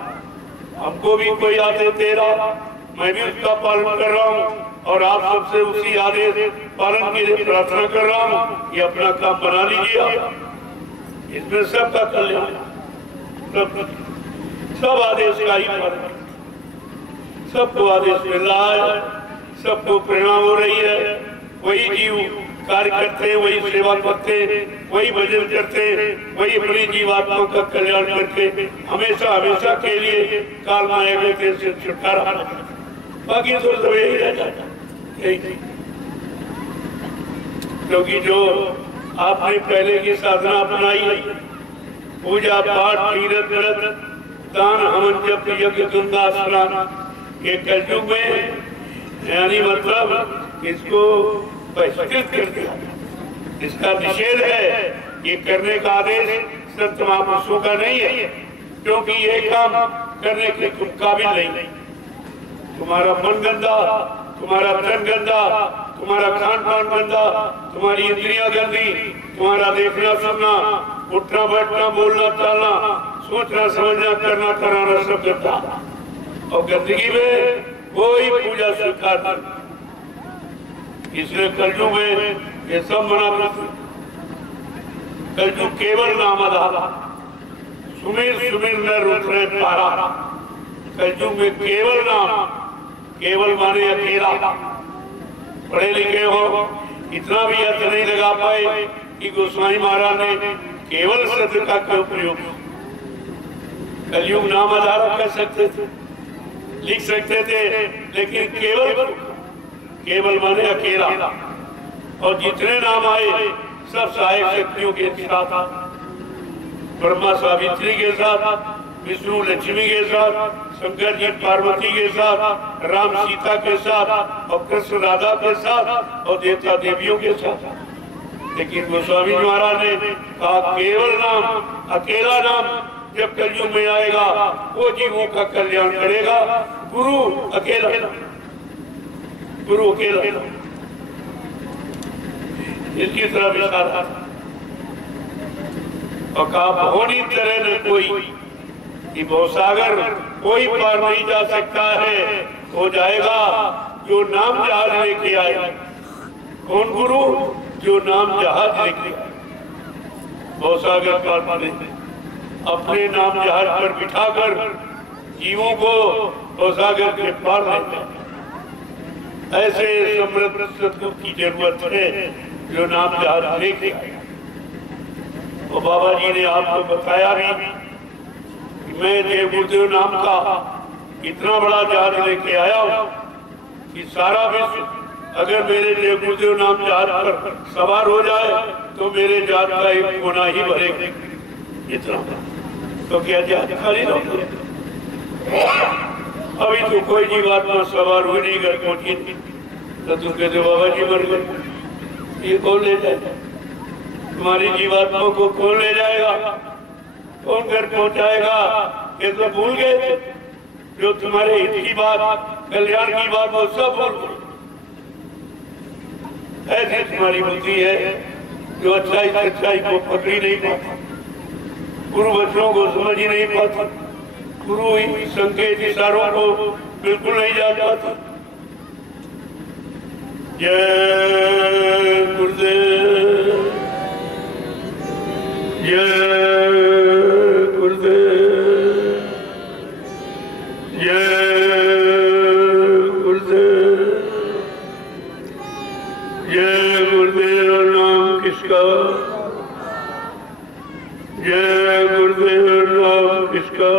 हमको भी कोई आदेश दे रहा, मैं भी उसका पालन कर रहा हूँ, और आप सबसे उसी आदेश पालन के लिए प्रार्थना कर रहा हूँ। ये अपना काम बना लीजिए आप, इसमें सबका कल्याण, सब आदेश का ही पालन, सबको आदेश मिल रहा है, सबको प्रेरणा हो रही है, वही जीव कार्य करते, वही सेवा करते, वही भजन करते, वही अपनी जीवात्मा का कल्याण करके हमेशा हमेशा के लिए काल माया से छुटकारा, बाकी तो सब यही रह जाता। क्योंकि जो आपने पहले की साधना अपनाई, पूजा पाठ तीर्थ व्रत दान हवन जप यज्ञ गंगा स्नान, ये कलयुग में यानी मतलब इसको बहिष्कृत कर दिया, इसका निषेध है। ये करने का आदेश संत महापुरुषों का नहीं है, क्योंकि ये काम करने के तुम काबिल नहीं। तुम्हारा मन गंदा, तुम्हारा तन गंदा, तुम्हारा खान पान गंदा, तुम्हारी इंद्रियां गंदी, तुम्हारा देखना सुनना, उठना बैठना, बोलना चालना, सोचना समझना, करना कराना सब गंदा, और गंदगी में कोई पूजा स्वीकार नहीं। इसलिए कलयुग में ये सब मना करते। कलयुग केवल नाम आधार, सुमिर सुमिर न रुद्र पारा। कलयुग में केवल नाम, केवल माने अकेला। पढ़े लिखे हो, इतना भी अर्थ नहीं लगा पाए कि गोस्वामी महाराज ने केवल शब्द का क्यों प्रयोग। कलयुग नाम आधार कर सकते थे, लिख सकते थे, लेकिन केवल माने अकेला। और जितने नाम आए सब सहायक शक्तियों के साथ, ब्रह्मा सावित्री के साथ, विष्णु लक्ष्मी के साथ, शंकर जी पार्वती के साथ, राम सीता के साथ और कृष्ण राधा के साथ और देवता देवियों के साथ। लेकिन गोस्वामी महाराज ने कहा केवल नाम, अकेला नाम जब कलयुग में आएगा वो जीवों का कल्याण करेगा। गुरु अकेला, गुरु अकेला, इसकी तरफ इशारा। और कहा भवनी तरह न कोई, कि भवसागर कोई पार नहीं जा सकता है, हो जाएगा जो नाम जहाज लेके आए। कौन गुरु? जो नाम जहाज लेके आए, भवसागर पार पाने, अपने नाम जहाज पर बिठाकर जीवों को भवसागर के पार लेते। ऐसे समृद्ध सदगुरु की जरूरत है जो नाम जहाज लेके आए। और बाबा जी ने आपको बताया भी कि मैं जय गुरुदेव नाम का इतना बड़ा जहाज लेके आया हूँ कि सारा विश्व अगर मेरे जय गुरुदेव नाम जहाज पर सवार हो जाए तो मेरे जहाज का एक कोना ही भरेगा। इतना तो क्या जहाज खाली रहोगे? अभी तो कोई जीवात्मा सवार हुई नहीं, घर पहुंची तो तुम कहते बाबा जी मर गए। ये कौन ले जाएगा तुम्हारी जीवात्मा को? कौन ले जाएगा? कौन घर पहुंचाएगा? ये तो भूल गए थे जो तुम्हारे हित की बात, कल्याण की बात, वो सब भूल गए। ऐसी तुम्हारी बुद्धि है जो अच्छाई सच्चाई को पकड़ी नहीं पाती, गुरु वचनों को समझ ही नहीं पाती, गुरु संकेत इशारों को बिल्कुल नहीं जान पाता। जय गुरुदेव, जय गुरुदेव, जय गुरुदेव, जय गुरुदेव नाम किसका, जय गुरुदेव नाम किसका,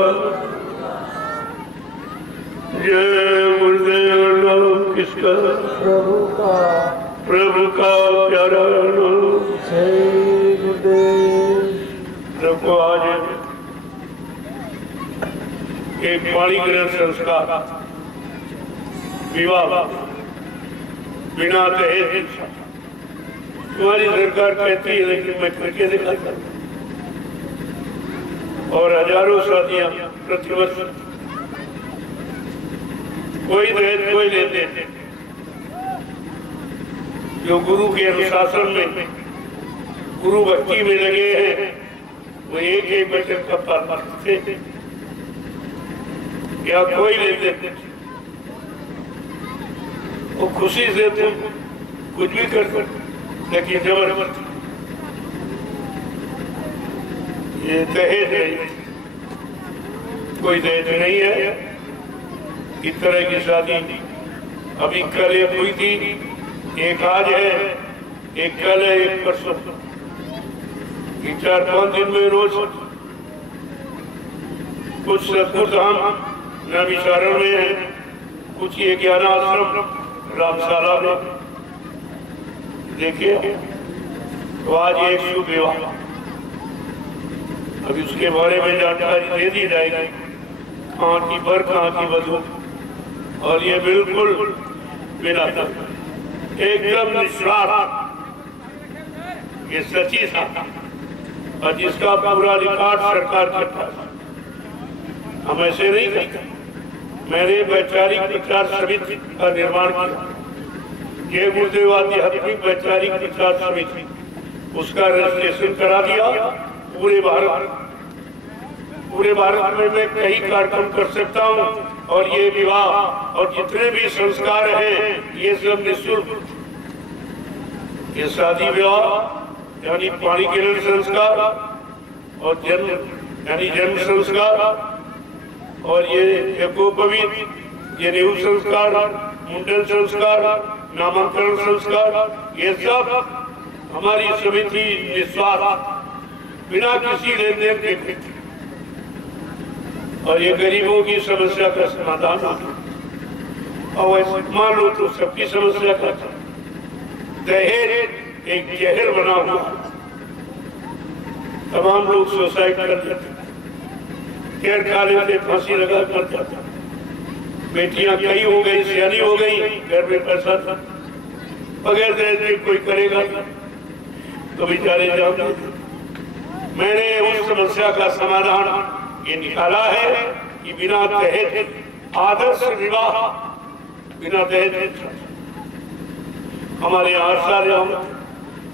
जय गुरुदेव नाम किसका, प्रभु का, प्रभु का प्यारा नाम। जय गुरुदेव। प्रभु आज एक पाणी ग्रहण संस्कार, विवाह बिना दहेज, तुम्हारी सरकार कहती है लेकिन मैं करके दिखाता हूं। और हजारों शादियां प्रतिवर्ष, कोई दहेज कोई लेते थे। जो गुरु के अनुशासन में, गुरु भक्ति में लगे हैं, वो एक एक बचन का पालन करते थे या कोई लेते थे। वो खुशी से तुम कुछ भी कर सकते, लेकिन जबरदस्ती ये दहेज नहीं, कोई दहेज नहीं है। इस तरह की शादी अभी कल एक हुई थी, एक आज है, एक कल है, एक परसों। 4-5 दिन में रोज कुछ सतगुरु धाम नैमिषारण्य में है, कुछ ये ज्ञान आश्रम रामशाला में। देखिए तो आज एक शुभ विवाह, अभी उसके बारे में जानकारी दे दी जाएगी, कहाँ की बर कहाँ की वधू। और ये बिल्कुल बिना एकदम निस्वार्थ, ये सच्ची साथ, और जिसका पूरा रिकॉर्ड सरकार के पास। हम ऐसे नहीं करते। मैंने वैचारिक प्रचार समिति का निर्माण किया, जय गुरुदेव आध्यात्मिक वैचारिक प्रचार समिति, उसका रजिस्ट्रेशन करा दिया। पूरे भारत में मैं कई कार्यक्रम कर सकता हूँ, और ये विवाह और जितने भी संस्कार हैं ये सब निःशुल्क। ये शादी विवाह यानी पाणी ग्रहण संस्कार, और जन्म यानी जन्म संस्कार, और ये यज्ञोपवीत, ये रेहू संस्कार, मुंडन संस्कार, नामांकन संस्कार, ये सब हमारी समिति निस्वार्थ बिना किसी लेन देन के करती। और ये गरीबों की समस्या का समाधान होता, और मान लो तो सबकी समस्या का। दहेज एक जहर बना हुआ, तमाम लोग सुसाइड कर लेते, कैद खाने से फांसी लगा मर जाता। बेटियां कई हो गई, सियानी हो गई, घर में पैसा था, बगैर दहेज के कोई करेगा तो बेचारे जाओगे। मैंने उस समस्या का समाधान ये निकाला है कि बिना दहेज आदर्श विवाह, बिना दहेज। हमारे यहाँ शादियां होती,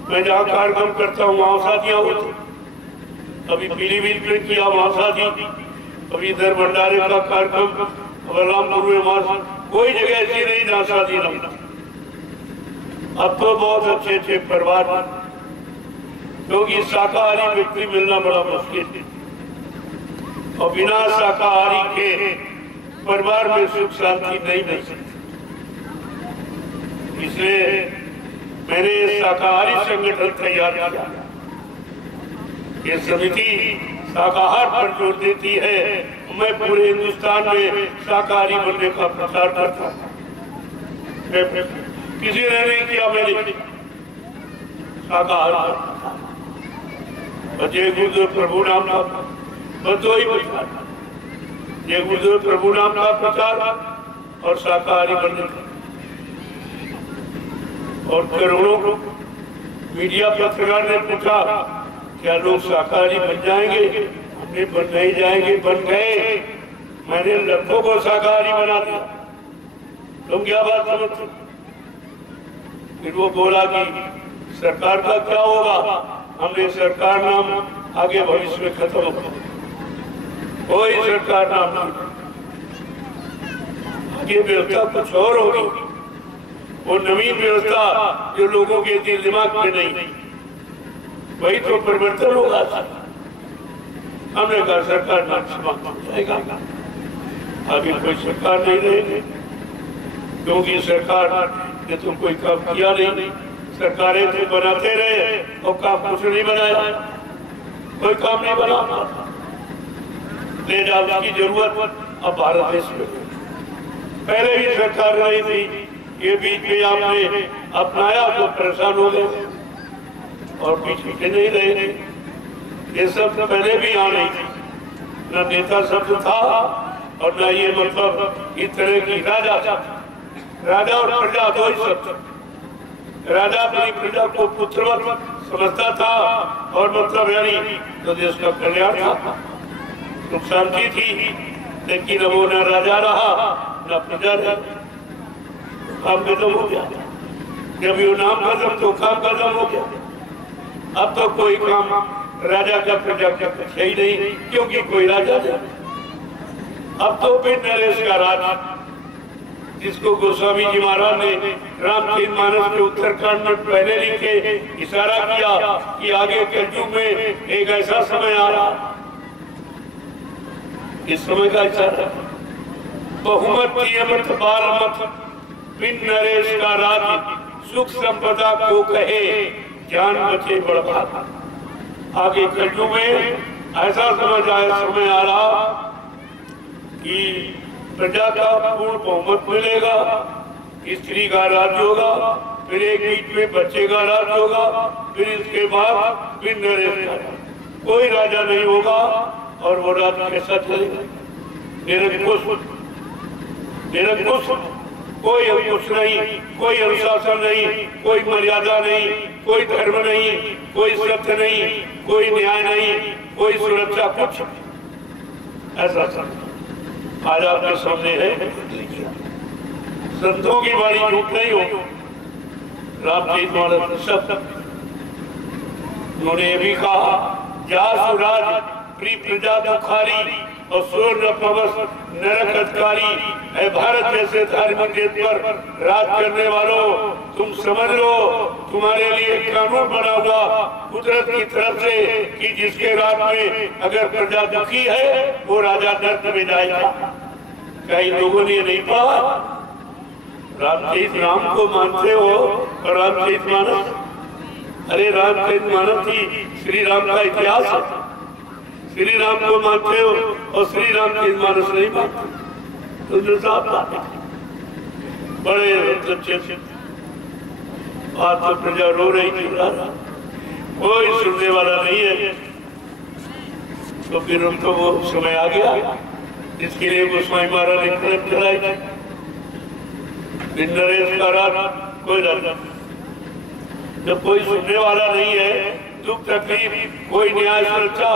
मैं जहाँ कार्यक्रम करता हूँ वहाँ शादियाँ होती। अभी पीलीभीत में किया वहाँ शादी, अभी इधर भंडारे का कार्यक्रम, बलरामपुर में वहाँ, कोई जगह ऐसी नहीं जहाँ शादी न होती। अब तो बहुत अच्छे अच्छे परिवार, क्योंकि शाकाहारी व्यक्ति मिलना बड़ा मुश्किल है और बिना शाकाहारी के परिवार में सुख शांति नहीं मिल सकती। इसलिए मैंने शाकाहारी संगठन तैयार किया। ये समिति शाकाहार पर जोर देती है। मैं पूरे हिंदुस्तान में शाकाहारी बनने का प्रचार करता हूँ। किसी ने नहीं किया, मैंने शाकाहार जय गुरुदेव प्रभु नाम का बस वही प्रचार, जय गुरुदेव प्रभु नाम का प्रचार और शाकाहारी बनने का। और करोड़ों मीडिया पत्रकार ने पूछा क्या लोग शाकाहारी बन जाएंगे? हमने बन नहीं जाएंगे, बन गए। मैंने लाखों को शाकाहारी बना दिया। तुम क्या बात समझते? फिर वो बोला कि सरकार का क्या होगा? हमने सरकार नाम आगे भविष्य में खत्म हो गया, कोई सरकार नाम नहीं। आगे व्यवस्था कुछ और होगी, वो नवीन व्यवस्था जो लोगों के दिल दिमाग में नहीं, वही तो परिवर्तन होगा। हमने कहा सरकार नाम समाप्त जाएगा, अभी कोई सरकार नहीं रहेगी, क्योंकि सरकार ने तो कोई काम किया नहीं। सरकारें तो बनाते रहे और काम कुछ नहीं बनाया, कोई काम नहीं बना। ले जाने की जरूरत अब भारत देश में। पहले भी सरकार रही थी, ये बीच में आपने अपनाया तो परेशान हो गए और बीच में नहीं रहे। ये सब पहले भी आ रही थी, न नेता शब्द था और न ये मतलब इस तरह की राजा और प्रजा दो ही शब्द। राजा अपनी प्रजा को पुत्रवत समझता था और मतलब यानी तो देश का कल्याण था, सुख शांति थी। लेकिन अब वो न राजा रहा न प्रजा रहा, काम खत्म हो गया। जब ये नाम खत्म तो काम खत्म हो गया। अब तो कोई काम राजा का प्रजा का है ही नहीं, क्योंकि कोई राजा नहीं। अब तो फिर नरेश का राज, जिसको गोस्वामी जी महाराज ने रामचरितमानस के उत्तरकांड में पहले लिखे इशारा किया कि आगे कलयुग में एक ऐसा समय आ रहा। इस समय का इशारा बहुमत मत बाल मत बिन नरेश का राज, सुख संपदा को कहे ज्ञान बचे बड़भाग। आगे कलयुग में ऐसा समय आ रहा कि प्रजा का पूर्ण बहुमत मिलेगा, स्त्री का राज होगा, फिर एक बीच में बच्चे का राज होगा, फिर इसके बाद फिर नरेश का कोई राजा नहीं होगा। और वो राज कैसा चलेगा? निरंकुश, कोई अंकुश नहीं, कोई अनुशासन नहीं, कोई मर्यादा नहीं, कोई धर्म नहीं, कोई सत्य नहीं, कोई न्याय नहीं, कोई सुरक्षा, कुछ ऐसा सब आज आपके सामने है। संतों की वाणी झूठ नहीं हो। रामचरितमानस सब उन्होंने भी कहा, जा सुराज प्री प्रजा दुखारी और सूर्य पवस नरक अधिकारी। है भारत जैसे धार्मिक देश पर राज करने वालों, तुम समझ लो तुम्हारे लिए कानून बना हुआ कुदरत की तरफ से कि जिसके राज में अगर प्रजा दुखी है वो राजा नर्क में जाएगा। कई लोगों ने नहीं पढ़ा, रामचरित राम को मानते हो और रामचरितमानस, अरे रामचरितमानस ही श्री राम का इतिहास है। श्री राम को मानते हो और श्री रामचरितमानस नहीं मानते तो साफ बात है। बड़े अच्छे से आज तो प्रजा रो रही थी, कोई सुनने वाला नहीं है। तो फिर उनको वो समय आ गया जिसके लिए गोस्वामी महाराज ने कलम चलाई थी। नरेश का राज कोई राजा, जब कोई सुनने वाला नहीं है, दुख तकलीफ, कोई न्याय सुरक्षा,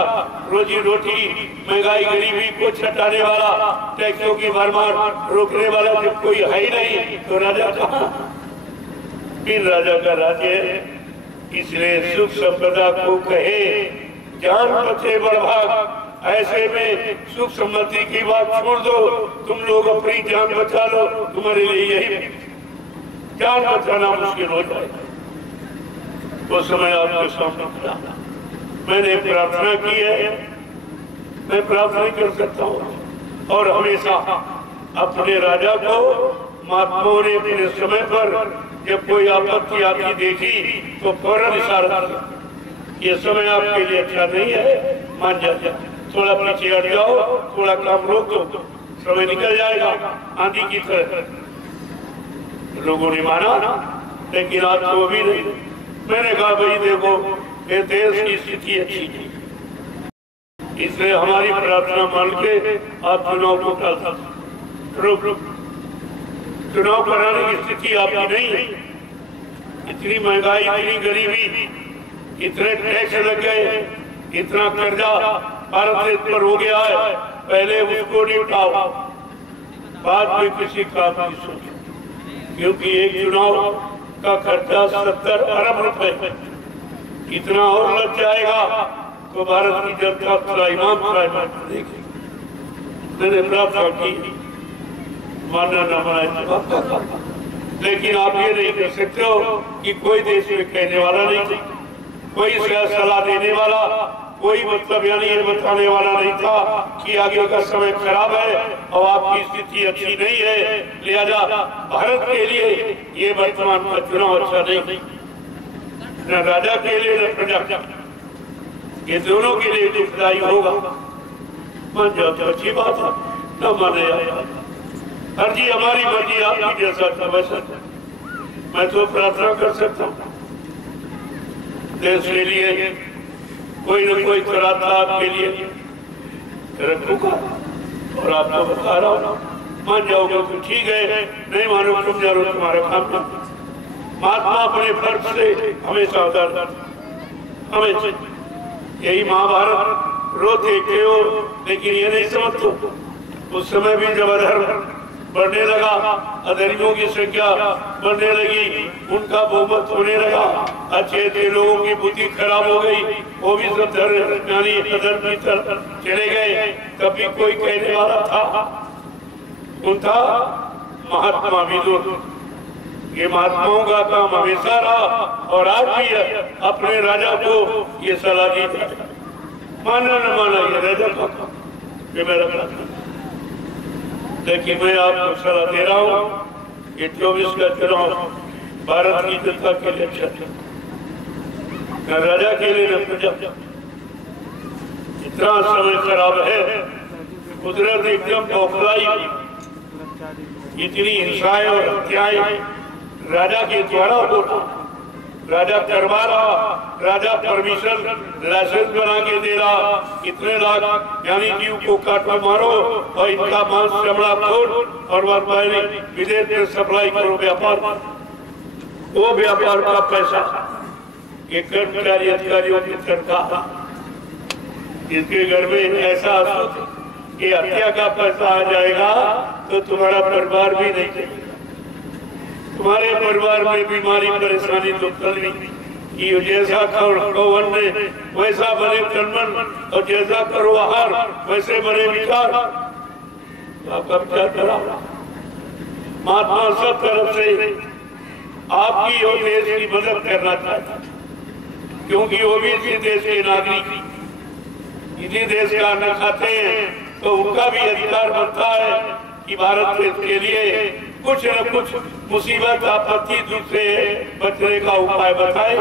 रोजी रोटी, महंगाई गरीबी को छटाने वाला, टैक्सों की भरमार रोकने वाला जब कोई है ही नहीं तो राजा कहाँ? फिर राजा का राज्य है। इसलिए सुख संपदा को कहे जान बचे बड़भाग, ऐसे में सुख समृद्धि की बात छोड़ दो, तुम लोग अपनी जान बचा लो, तुम्हारे लिए यही जान बचाना मुश्किल हो जाएगा। वो समय आपके सामने खड़ा, मैंने प्रार्थना की है, मैं प्रार्थना कर सकता हूँ। और हमेशा अपने राजा को महात्माओं ने अपने समय पर जब कोई आपत्ति आती देखी तो फौरन इशारा किया, ये समय आपके लिए अच्छा नहीं है, मान जाए, थोड़ा पीछे हट जाओ, थोड़ा काम रोक दो, समय निकल जाएगा आंधी की तरह। लोगों ने माना, लेकिन आज तो अभी नहीं। मैंने कहा भाई देखो, ये देश की स्थिति अच्छी नहीं, इसलिए हमारी प्रार्थना मान के आप चुनाव को रोक, चुनाव कराने की स्थिति आपकी नहीं है। इतनी महंगाई, इतनी गरीबी, इतने टैक्स लग गए, इतना कर्जा भारत देश पर हो गया है, पहले उसको निपटाओ, बाद में किसी काम की सोचो, क्योंकि एक चुनाव का खर्चा 70 अरब रुपए, इतना और लग जाएगा तो भारत की जनता त्राहिमाम करेगी। मैंने प्रार्थना की, मानना न माने, लेकिन आप ये नहीं कर सकते हो कि कोई देश में कहने वाला नहीं, कोई सलाह देने वाला, कोई मतलब यानी ये बताने वाला नहीं था कि आगे का समय खराब है और आपकी स्थिति अच्छी नहीं है, लिहाजा भारत के लिए ये वर्तमान का चुनाव अच्छा नहीं, न राजा के लिए न प्रजा, ये दोनों के लिए दुखदायी होगा। मान जाओ तो अच्छी बात है, न माने हर जी हमारी मर्जी, आपकी जैसा था वैसा। मैं तो प्रार्थना कर सकता हूँ देश के लिए, कोई न कोई कराता आपके लिए रखूंगा, और आपको बता रहा हूँ, मान जाओगे तो ठीक है, नहीं मानो तुम जानो तुम्हारा काम नहीं। महात्मा अपने फर्ज से हमेशा उदार, हमेशा यही महाभारत रोते क्यों, लेकिन ये नहीं समझते उस समय भी जब अधर्म बढ़ने लगा, अधर्मियों की संख्या बढ़ने लगी, उनका बहुमत होने लगा, अच्छे अच्छे लोगों की बुद्धि खराब हो गई, वो भी सब धर्म यानी अधर्म की तरफ चले गए, तभी कोई कहने वाला था, उनका महात्मा विदुर। ये महात्माओं का काम हमेशा रहा और आज भी है, अपने राजा को ये सलाह दी जाए, माना न माना ये राजा का काम, ये मेरा प्रार्थना। लेकिन मैं आपको सलाह दे रहा हूँ, ये 24 का चुनाव भारत की जनता के लिए अच्छा था, न राजा के लिए न प्रजा। इतना समय खराब है, कुदरत एकदम बौखलाई, इतनी हिंसाएं और हत्याएं राजा के द्वारा हो रहा, राजा करवा रहा, राजा परमिशन लाइसेंस बना के दे रहा, इतने लाख यानी जीव को काटो मारो और इनका मांस चमड़ा फोड़ और विदेश में सप्लाई करो, व्यापार, वो व्यापार का पैसा ये कर्मचारी अधिकारियों की तनख्वाह, इसके घर में ऐसा कि हत्या का पैसा आ जाएगा तो तुम्हारा परिवार भी नहीं चलेगा, तुम्हारे परिवार में बीमारी परेशानी तो कल नहीं, जैसा करो वन वैसा बने तन, और जैसा करो आहार वैसे बने विचार। आपका विचार करा, महात्मा सब तरफ से आपकी और देश की मदद करना चाहता, क्योंकि वो भी इसी देश के नागरिक, इसी देश का अन्न खाते हैं, तो उनका भी अधिकार बनता है कि भारत देश के लिए कुछ न कुछ मुसीबत आपत्ति दूसरे बचने का उपाय बताए।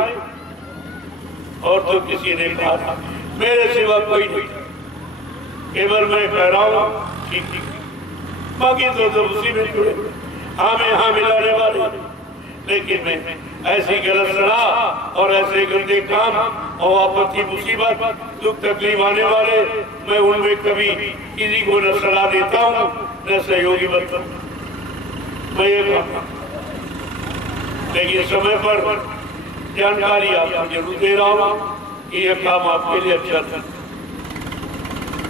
और तो किसी ने कहा, मेरे सिवा कोई नहीं, केवल मैं कह रहा हूँ ठीक, बाकी तो उसी में जुड़े, हाँ में हाँ मिलाने वाले, लेकिन मैं ऐसी गलत सलाह और ऐसे गंदे काम और आपत्ति मुसीबत दुख तकलीफ आने वाले मैं उनमें कभी किसी को न सलाह देता हूँ न सहयोगी बनता हूँ। मैं ये कहता हूँ, लेकिन समय पर जानकारी आपको जरूर दे रहा हूँ कि यह काम आपके लिए अच्छा था।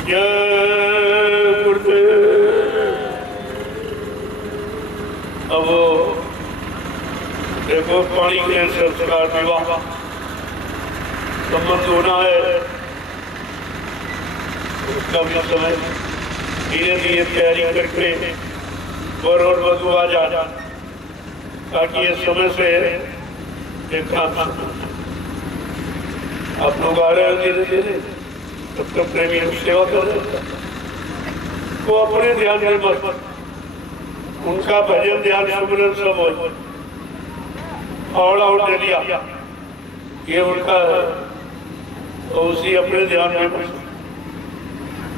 जय गुरुदेव। अब देखो पानी के संस्कार विवाह संबंध होना है, उसका भी समय धीरे धीरे तैयारी करके वर और वधू आ जा ताकि ये समय से देखा आप लोग आ रहे हो धीरे धीरे तब तक प्रेमी सेवा कर रहे वो अपने ध्यान में मत, उनका भजन ध्यान सुमरन सब हो और डलिया ये उनका है तो उसी अपने ध्यान में मत।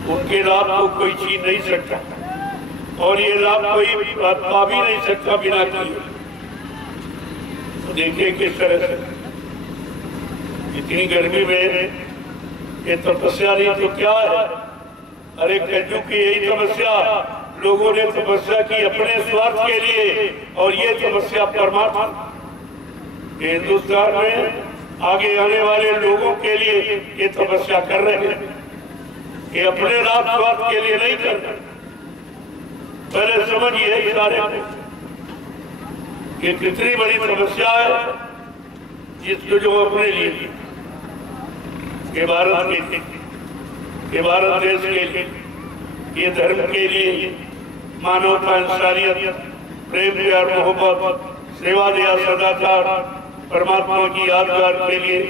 उनके लाभ को कोई छीन नहीं सकता और ये लाभ कोई पा भी नहीं सकता बिना किए। देखिए किस तरह से इतनी गर्मी में ये तपस्या नहीं तो क्या है। अरे कलयुग की यही तपस्या, लोगों ने तपस्या की अपने स्वार्थ के लिए और ये तपस्या परमात्मा हिंदुस्तान में आगे आने वाले लोगों के लिए ये तपस्या कर रहे हैं। ये अपने लाभ स्वार्थ के लिए नहीं कर रहे। पहले समझिए सारे ये कितनी बड़ी समस्या है जिसको जो अपने लिए ये भारत देश के लिए ये धर्म के लिए मानवता इंसानियत प्रेम प्यार मोहब्बत सेवा दया सदाचार परमात्मा की यादगार के लिए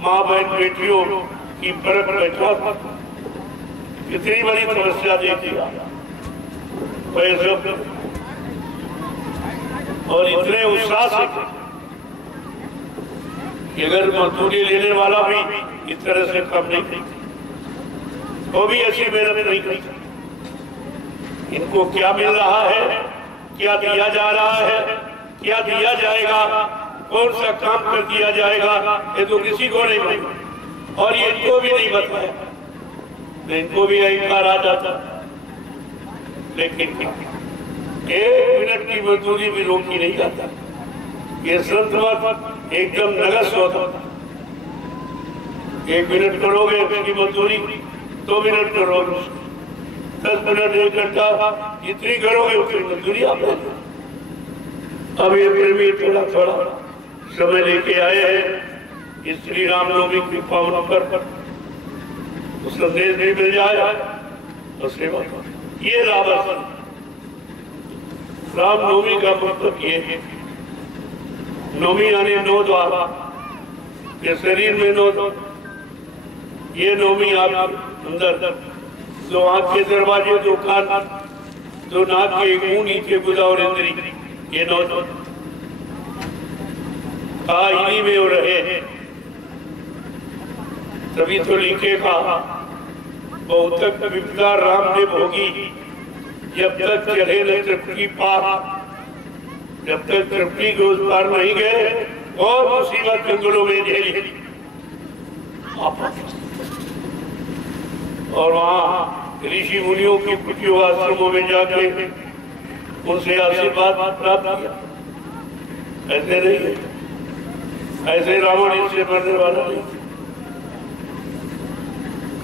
माँ बहन बेटियों की परख पहचान कितनी बड़ी समस्या देखी और इतने उत्साह से कि अगर मजदूरी लेने वाला भी इस तरह से कम नहीं वो भी ऐसी मेहनत नहीं करता। इनको क्या मिल रहा है, क्या दिया जा रहा है, क्या दिया जाएगा, कौन सा काम कर दिया जाएगा, ये तो किसी को नहीं पता और ये इनको भी नहीं बताया। इनको भी अहंकार आ जाता, लेकिन 1 मिनट की मजदूरी भी रोकी नहीं जाता। ये संत मत एकदम नगस होता। 1 मिनट करोगे उसकी मजदूरी, 2 मिनट करोगे, 10 मिनट 1 घंटा इतनी करोगे उसकी मजदूरी आप। अब ये प्रेमी थोड़ा थोड़ा समय लेके आए हैं इस श्री रामनवमी की पावन पर संदेश भी मिल जाए और सेवा ये रामनवमी का मतलब ये है। नवमी यानी 9 द्वार, ये शरीर में 9 द्वार, ये नवमी आप अंदर 2 आंख के दरवाजे, 2 कान, 2 नाक के मुंह, नीचे गुदा और इंद्री, ये 9 द्वार इन्हीं में वो रहे। तभी तो लिखेगा बहुत तक विपदा राम ने भोगी जब तक चढ़े न तृप्ति पार। जब तक तृप्ति के उस पार नहीं गए और मुसीबत जंगलों में झेली और वहाँ ऋषि मुनियों की कुछ आश्रमों में जाके उनसे आशीर्वाद प्राप्त किया। ऐसे नहीं, ऐसे रावण इससे मरने वाला नहीं।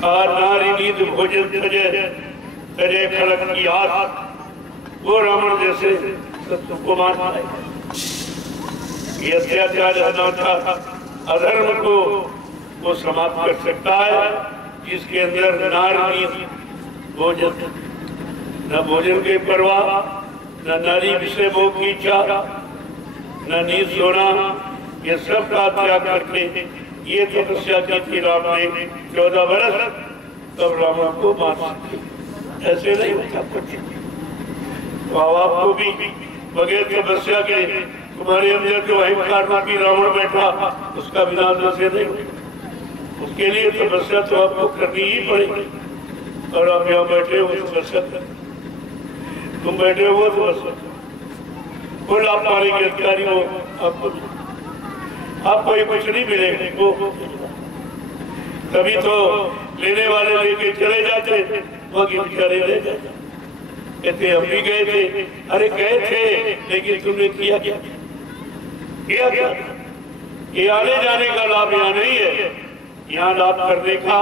नारी नींद भोजन तजे तजे खलक की आस, वो रावण जैसे सत्य को मानता है। ये अत्याचार अधर्म को वो समाप्त कर सकता है जिसके अंदर नारी नींद भोजन, न भोजन की परवाह, न नारी विषय भोग की इच्छा, न नींद सोना, ये सब का त्याग करके ये तपस्या की थी राम ने 14 वर्ष, तब रावण को मार सके। ऐसे नहीं होता कुछ। आपको भी बगैर तपस्या के तुम्हारे अंदर जो अहंकार रूपी रावण बैठा उसका विनाश ऐसे नहीं होता। उसके लिए तपस्या तो आपको करनी ही पड़ेगी। और आप यहाँ बैठे हो तपस्या कर, तुम बैठे हो तपस्या, फुल आप पाने के अधिकारी हो, आपको ये कुछ नहीं मिलेगा। वो तभी तो लेने वाले लेके चले जाते, वही बेचारे ले जाते, कहते हम भी गए थे। अरे गए थे लेकिन तुमने किया क्या? किया क्या? ये आने जाने का लाभ यहाँ नहीं है, यहाँ लाभ करने का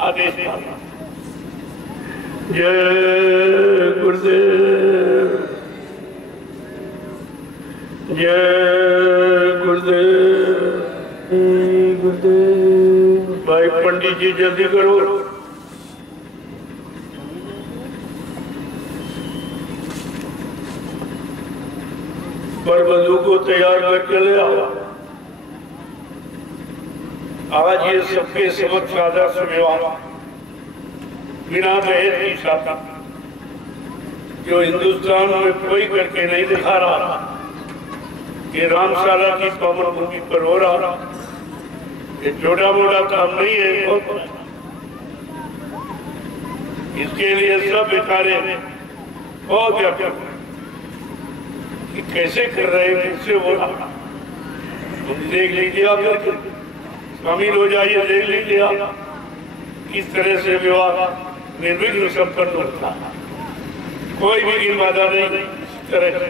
आदेश था। जय गुरुदेव, जय गुरुदेव, जय गुरुदेव। भाई पंडित जी जल्दी करो। पर बंधु को तैयार करके ले आओ। आज ये सबके समक्ष आदर्श विवाह बिना दहेज की शादी, जो हिंदुस्तान में कोई करके नहीं दिखा रहा कि रामशाला की पावन भूमि पर हो रहा, ये छोटा मोटा काम नहीं है। इसके लिए सब बेचारे बहुत व्यापक कि कैसे कर रहे हैं, कैसे हो रहा, तुम देख लीजिए आकर शामिल हो जाइए, देख लीजिए आप किस तरह से विवाह निर्विघ्न संपन्न होता, कोई भी बाधा नहीं इस तरह से।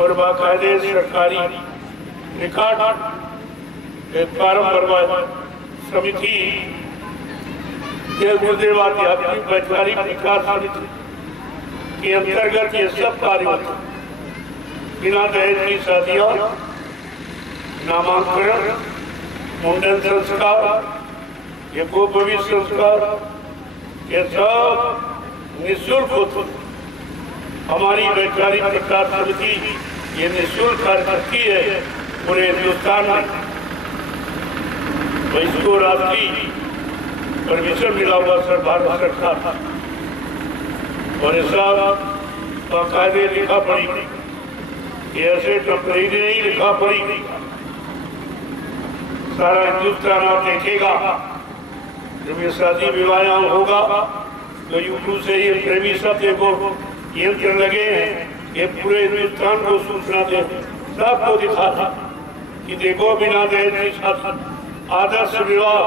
और बाकायदे सरकारी रिकॉर्ड प्रारंभ समिति गुरुदेव आध्यात्मिक वैचारिक विकास समिति के अंतर्गत ये सब कार्य होते, बिना दहेज की शादियां, नामांकन, मुंडन संस्कार, यज्ञोपवीत संस्कार, ये सब निःशुल्क होते। हमारी वैचारिक विकास समिति ये निःशुल्क कार्य करती है पूरे हिंदुस्तान में। तो इसको राष्ट्रीय परमिशन मिला हुआ सर भारत सरकार, और ऐसा बाकायदे लिखा पड़ी, ऐसे कंपनी ने नहीं लिखा पड़ी। सारा हिंदुस्तान आप देखेगा, जब ये शादी विवाह होगा तो यूट्यूब से ये प्रेमी सब देखो यंत्र लगे हैं, ये पूरे हिंदुस्तान को सूचना दे, सबको दिखा कि देखो बिना दहेज की शादी आदर्श विवाह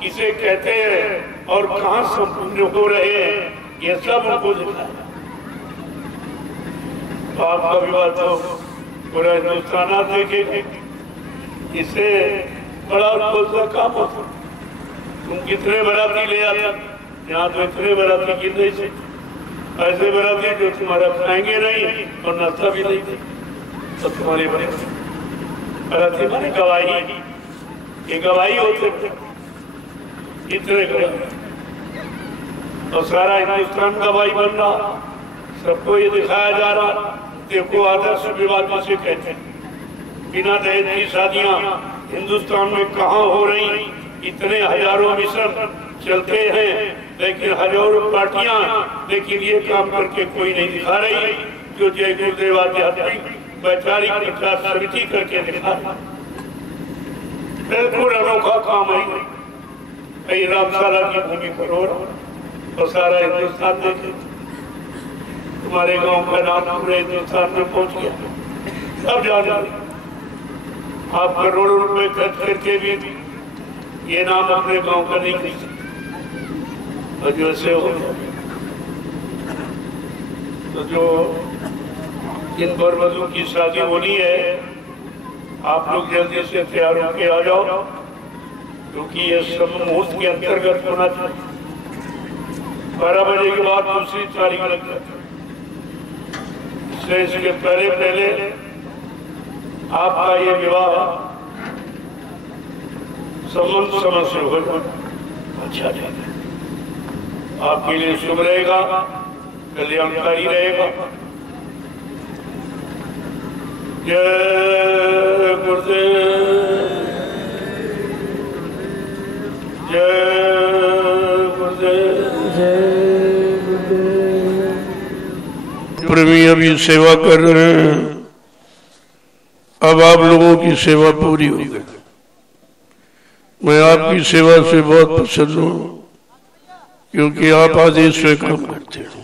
किसे कहते हैं और कहाँ संपूर्ण हो रहे हैं, ये सब उनको दिखाया। आपका विवाह तो पूरा हिंदुस्तान आप देखेंगे, इससे बड़ा का काम होता। तुम कितने बराती ले आते, यहाँ तो इतने बराती गिनने से, ऐसे बराती जो तुम्हारा खाएंगे नहीं और नाश्ता भी नहीं दे, तो तुम्हारे बराती माने गवाही, ये गवाही होते इतने गवाही, और सारा हिंदुस्तान गवाही बन रहा, सबको ये दिखाया जा रहा। देखो आदर्श विवाह जिसे कहते हैं, बिना दहेज की शादियां हिंदुस्तान में कहाँ हो रही, इतने हजारों मिशन चलते हैं, लेकिन हजारों पार्टियां, लेकिन ये काम करके कोई नहीं दिखा रही, जो जय गुरुदेव आध्यात्मिक वैचारिक विकास समिति करके दिखा रही। बिल्कुल अनोखा काम है, कई रामशाला की भूमि पर हो रहा और सारा हिंदुस्तान देखे। तुम्हारे गांव का नाम पूरे हिंदुस्तान में पहुंच गया, सब जान रहे। आप करोड़ों रुपए खर्च करके भी ये नाम अपने गांव का नहीं कर सकते, और जो ऐसे हो तो जो इन बरबदों की शादी होनी है, आप लोग जल्दी से तैयार होके आ जाओ, क्योंकि ये सब मुहूर्त के अंतर्गत होना चाहिए। 12 बजे के बाद दूसरी तारीख लग जाती, इसके पहले आपका ये विवाह संबंध समय से हो अच्छा रहेगा, आपके लिए शुभ रहेगा, कल्याणकारी रहेगा। जय गुरुदेव, जय गुरुदेव, जय गुरुदेव। प्रेमी अभी सेवा कर रहे हैं, अब आप लोगों की सेवा पूरी हो गई। मैं आपकी सेवा से बहुत प्रसन्न हूँ, क्योंकि आप आदेश से काम करते हो।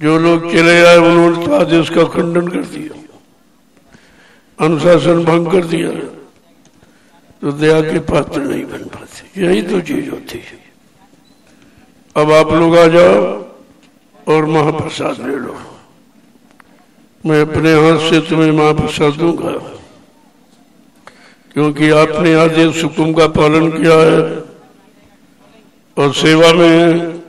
जो लोग चले आए उन्होंने तो आदेश का खंडन कर दिया, अनुशासन भंग कर दिया, तो दया के पात्र नहीं बन पाते। यही तो चीज होती है। अब आप लोग आ जाओ और महाप्रसाद ले लो। मैं अपने हाथ से तुम्हें महाप्रसाद दूंगा, क्योंकि आपने आदेश हुक्म का पालन किया है और सेवा में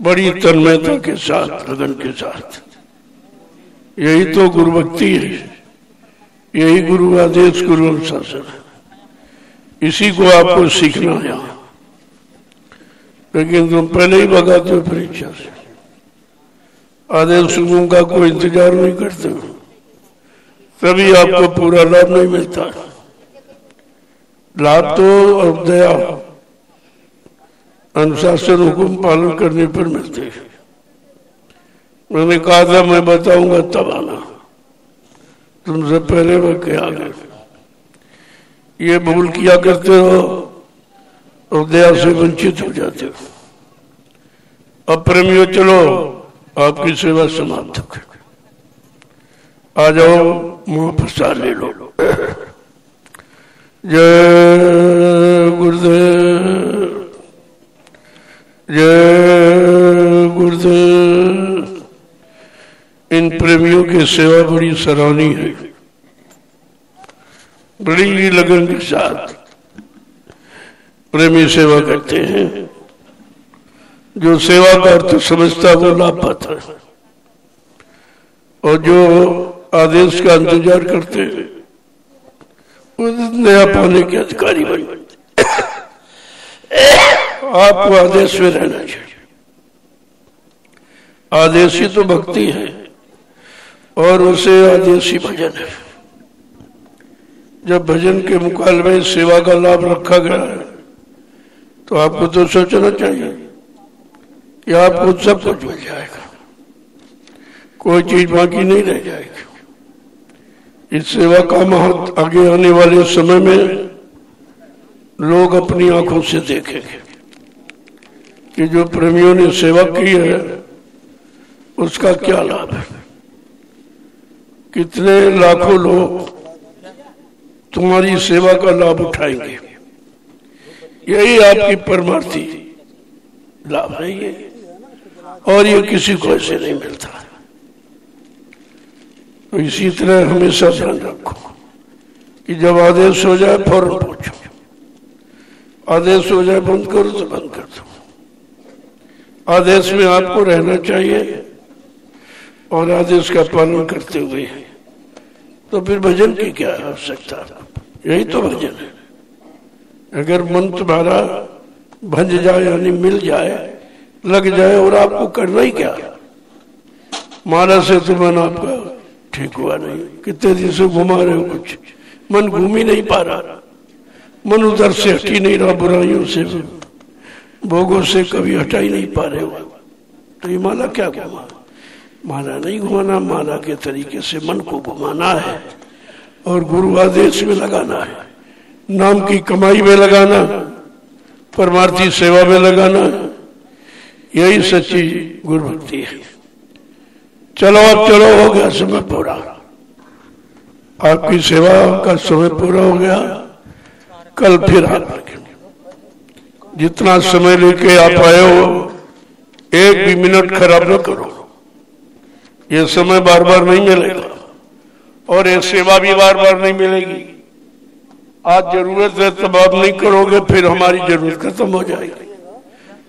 बड़ी तन्मयता के साथ, लगन के साथ। यही तो गुरु भक्ति है, यही गुरु आदेश, गुरु अनुशासन है। इसी को आपको सीखना है। लेकिन तुम पहले ही भगाते हो परीक्षा से, आदेश हुक्म का कोई इंतजार नहीं करते हो, तभी आपको पूरा लाभ नहीं मिलता। लाभ तो और दया अनुशासन हुक्म पालन करने पर मिलते हैं। मैंने कहा था मैं बताऊंगा तब आना, तुमसे पहले वह के आ गए। ये भूल किया करते हो और दया से वंचित हो जाते हो। अब प्रेमियों चलो, आपकी सेवा समाप्त हो गई। आ जाओ, महाप्रसाद ले लो। जय गुरुदेव, जय गुरुदेव। इन प्रेमियों की सेवा बड़ी सराहनीय है, बड़ी लगन के साथ प्रेमी सेवा करते हैं। जो सेवा का अर्थ समझता है वो लाभ पाता है, और जो आदेश का इंतजार करते हैं वो नया पाने के अधिकारी बन जाते। आपको आदेश में रहना चाहिए। आदेश ही तो भक्ति है और उसे आदेश ही भजन है। जब भजन के मुकाबले में सेवा का लाभ रखा गया है तो आपको तो सोचना चाहिए कि आपको सब कुछ मिल जाएगा, कोई चीज बाकी नहीं रह जाएगी। इस सेवा का महत्व आगे आने वाले समय में लोग अपनी आंखों से देखेंगे कि जो प्रेमियों ने सेवा की है उसका क्या लाभ है। कितने लाखों लोग तुम्हारी सेवा का लाभ उठाएंगे। यही आपकी परमार्थी लाभ है ये, और ये किसी को ऐसे नहीं मिलता। तो इसी तरह हमेशा ध्यान रखो कि जब आदेश हो जाए फौरन पूछो, आदेश हो जाए बंद करो तो बंद कर दो। आदेश में आपको रहना चाहिए और आदेश का पालन करते हुए, तो फिर भजन की क्या आवश्यकता। यही तो भजन है। अगर मन तुम्हारा भंज जाए यानी मिल जाए, लग जाए, और आपको करना ही क्या। माला से तो मन आपका ठीक हुआ नहीं, कितने दिन से घुमा रहे हो, कुछ मन घूम ही नहीं पा रहा, मन उधर से हट ही नहीं रहा, बुराइयों से भोगों से कभी हटा ही नहीं पा रहे हो। तो ये माला क्या घुमा। माला नहीं घुमाना, माला के तरीके से मन को घुमाना है और गुरु आदेश में लगाना है, नाम की कमाई में लगाना, परमार्थी सेवा में लगाना। यही सच्ची गुरु भक्ति है। चलो अब चलो, हो गया समय पूरा, आपकी सेवा का समय पूरा हो गया। कल फिर आप जितना समय लेके आप आए हो, एक भी मिनट खराब न करो। ये समय बार बार नहीं मिलेगा और ये सेवा भी बार बार नहीं मिलेगी। आज जरूरत है तब आप नहीं करोगे, फिर हमारी जरूरत खत्म हो जाएगी,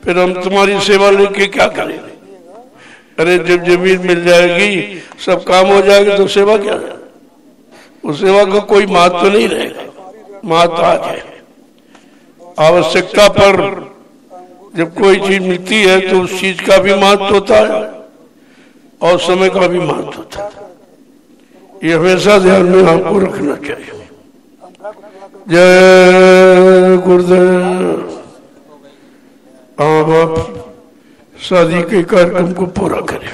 फिर हम तुम्हारी सेवा लेके क्या करेंगे। अरे जब जमीन मिल जाएगी, सब काम हो जाएगा, तो सेवा क्या है। उस सेवा का कोई महत्व नहीं रहेगा। महत्व आज है। आवश्यकता पर जब कोई चीज मिलती है तो उस चीज का भी महत्व होता है और समय का भी महत्व होता है। ये हमेशा ध्यान में आपको रखना चाहिए। जय गुरुदेव। आप शादी के कार्यक्रम को पूरा करें।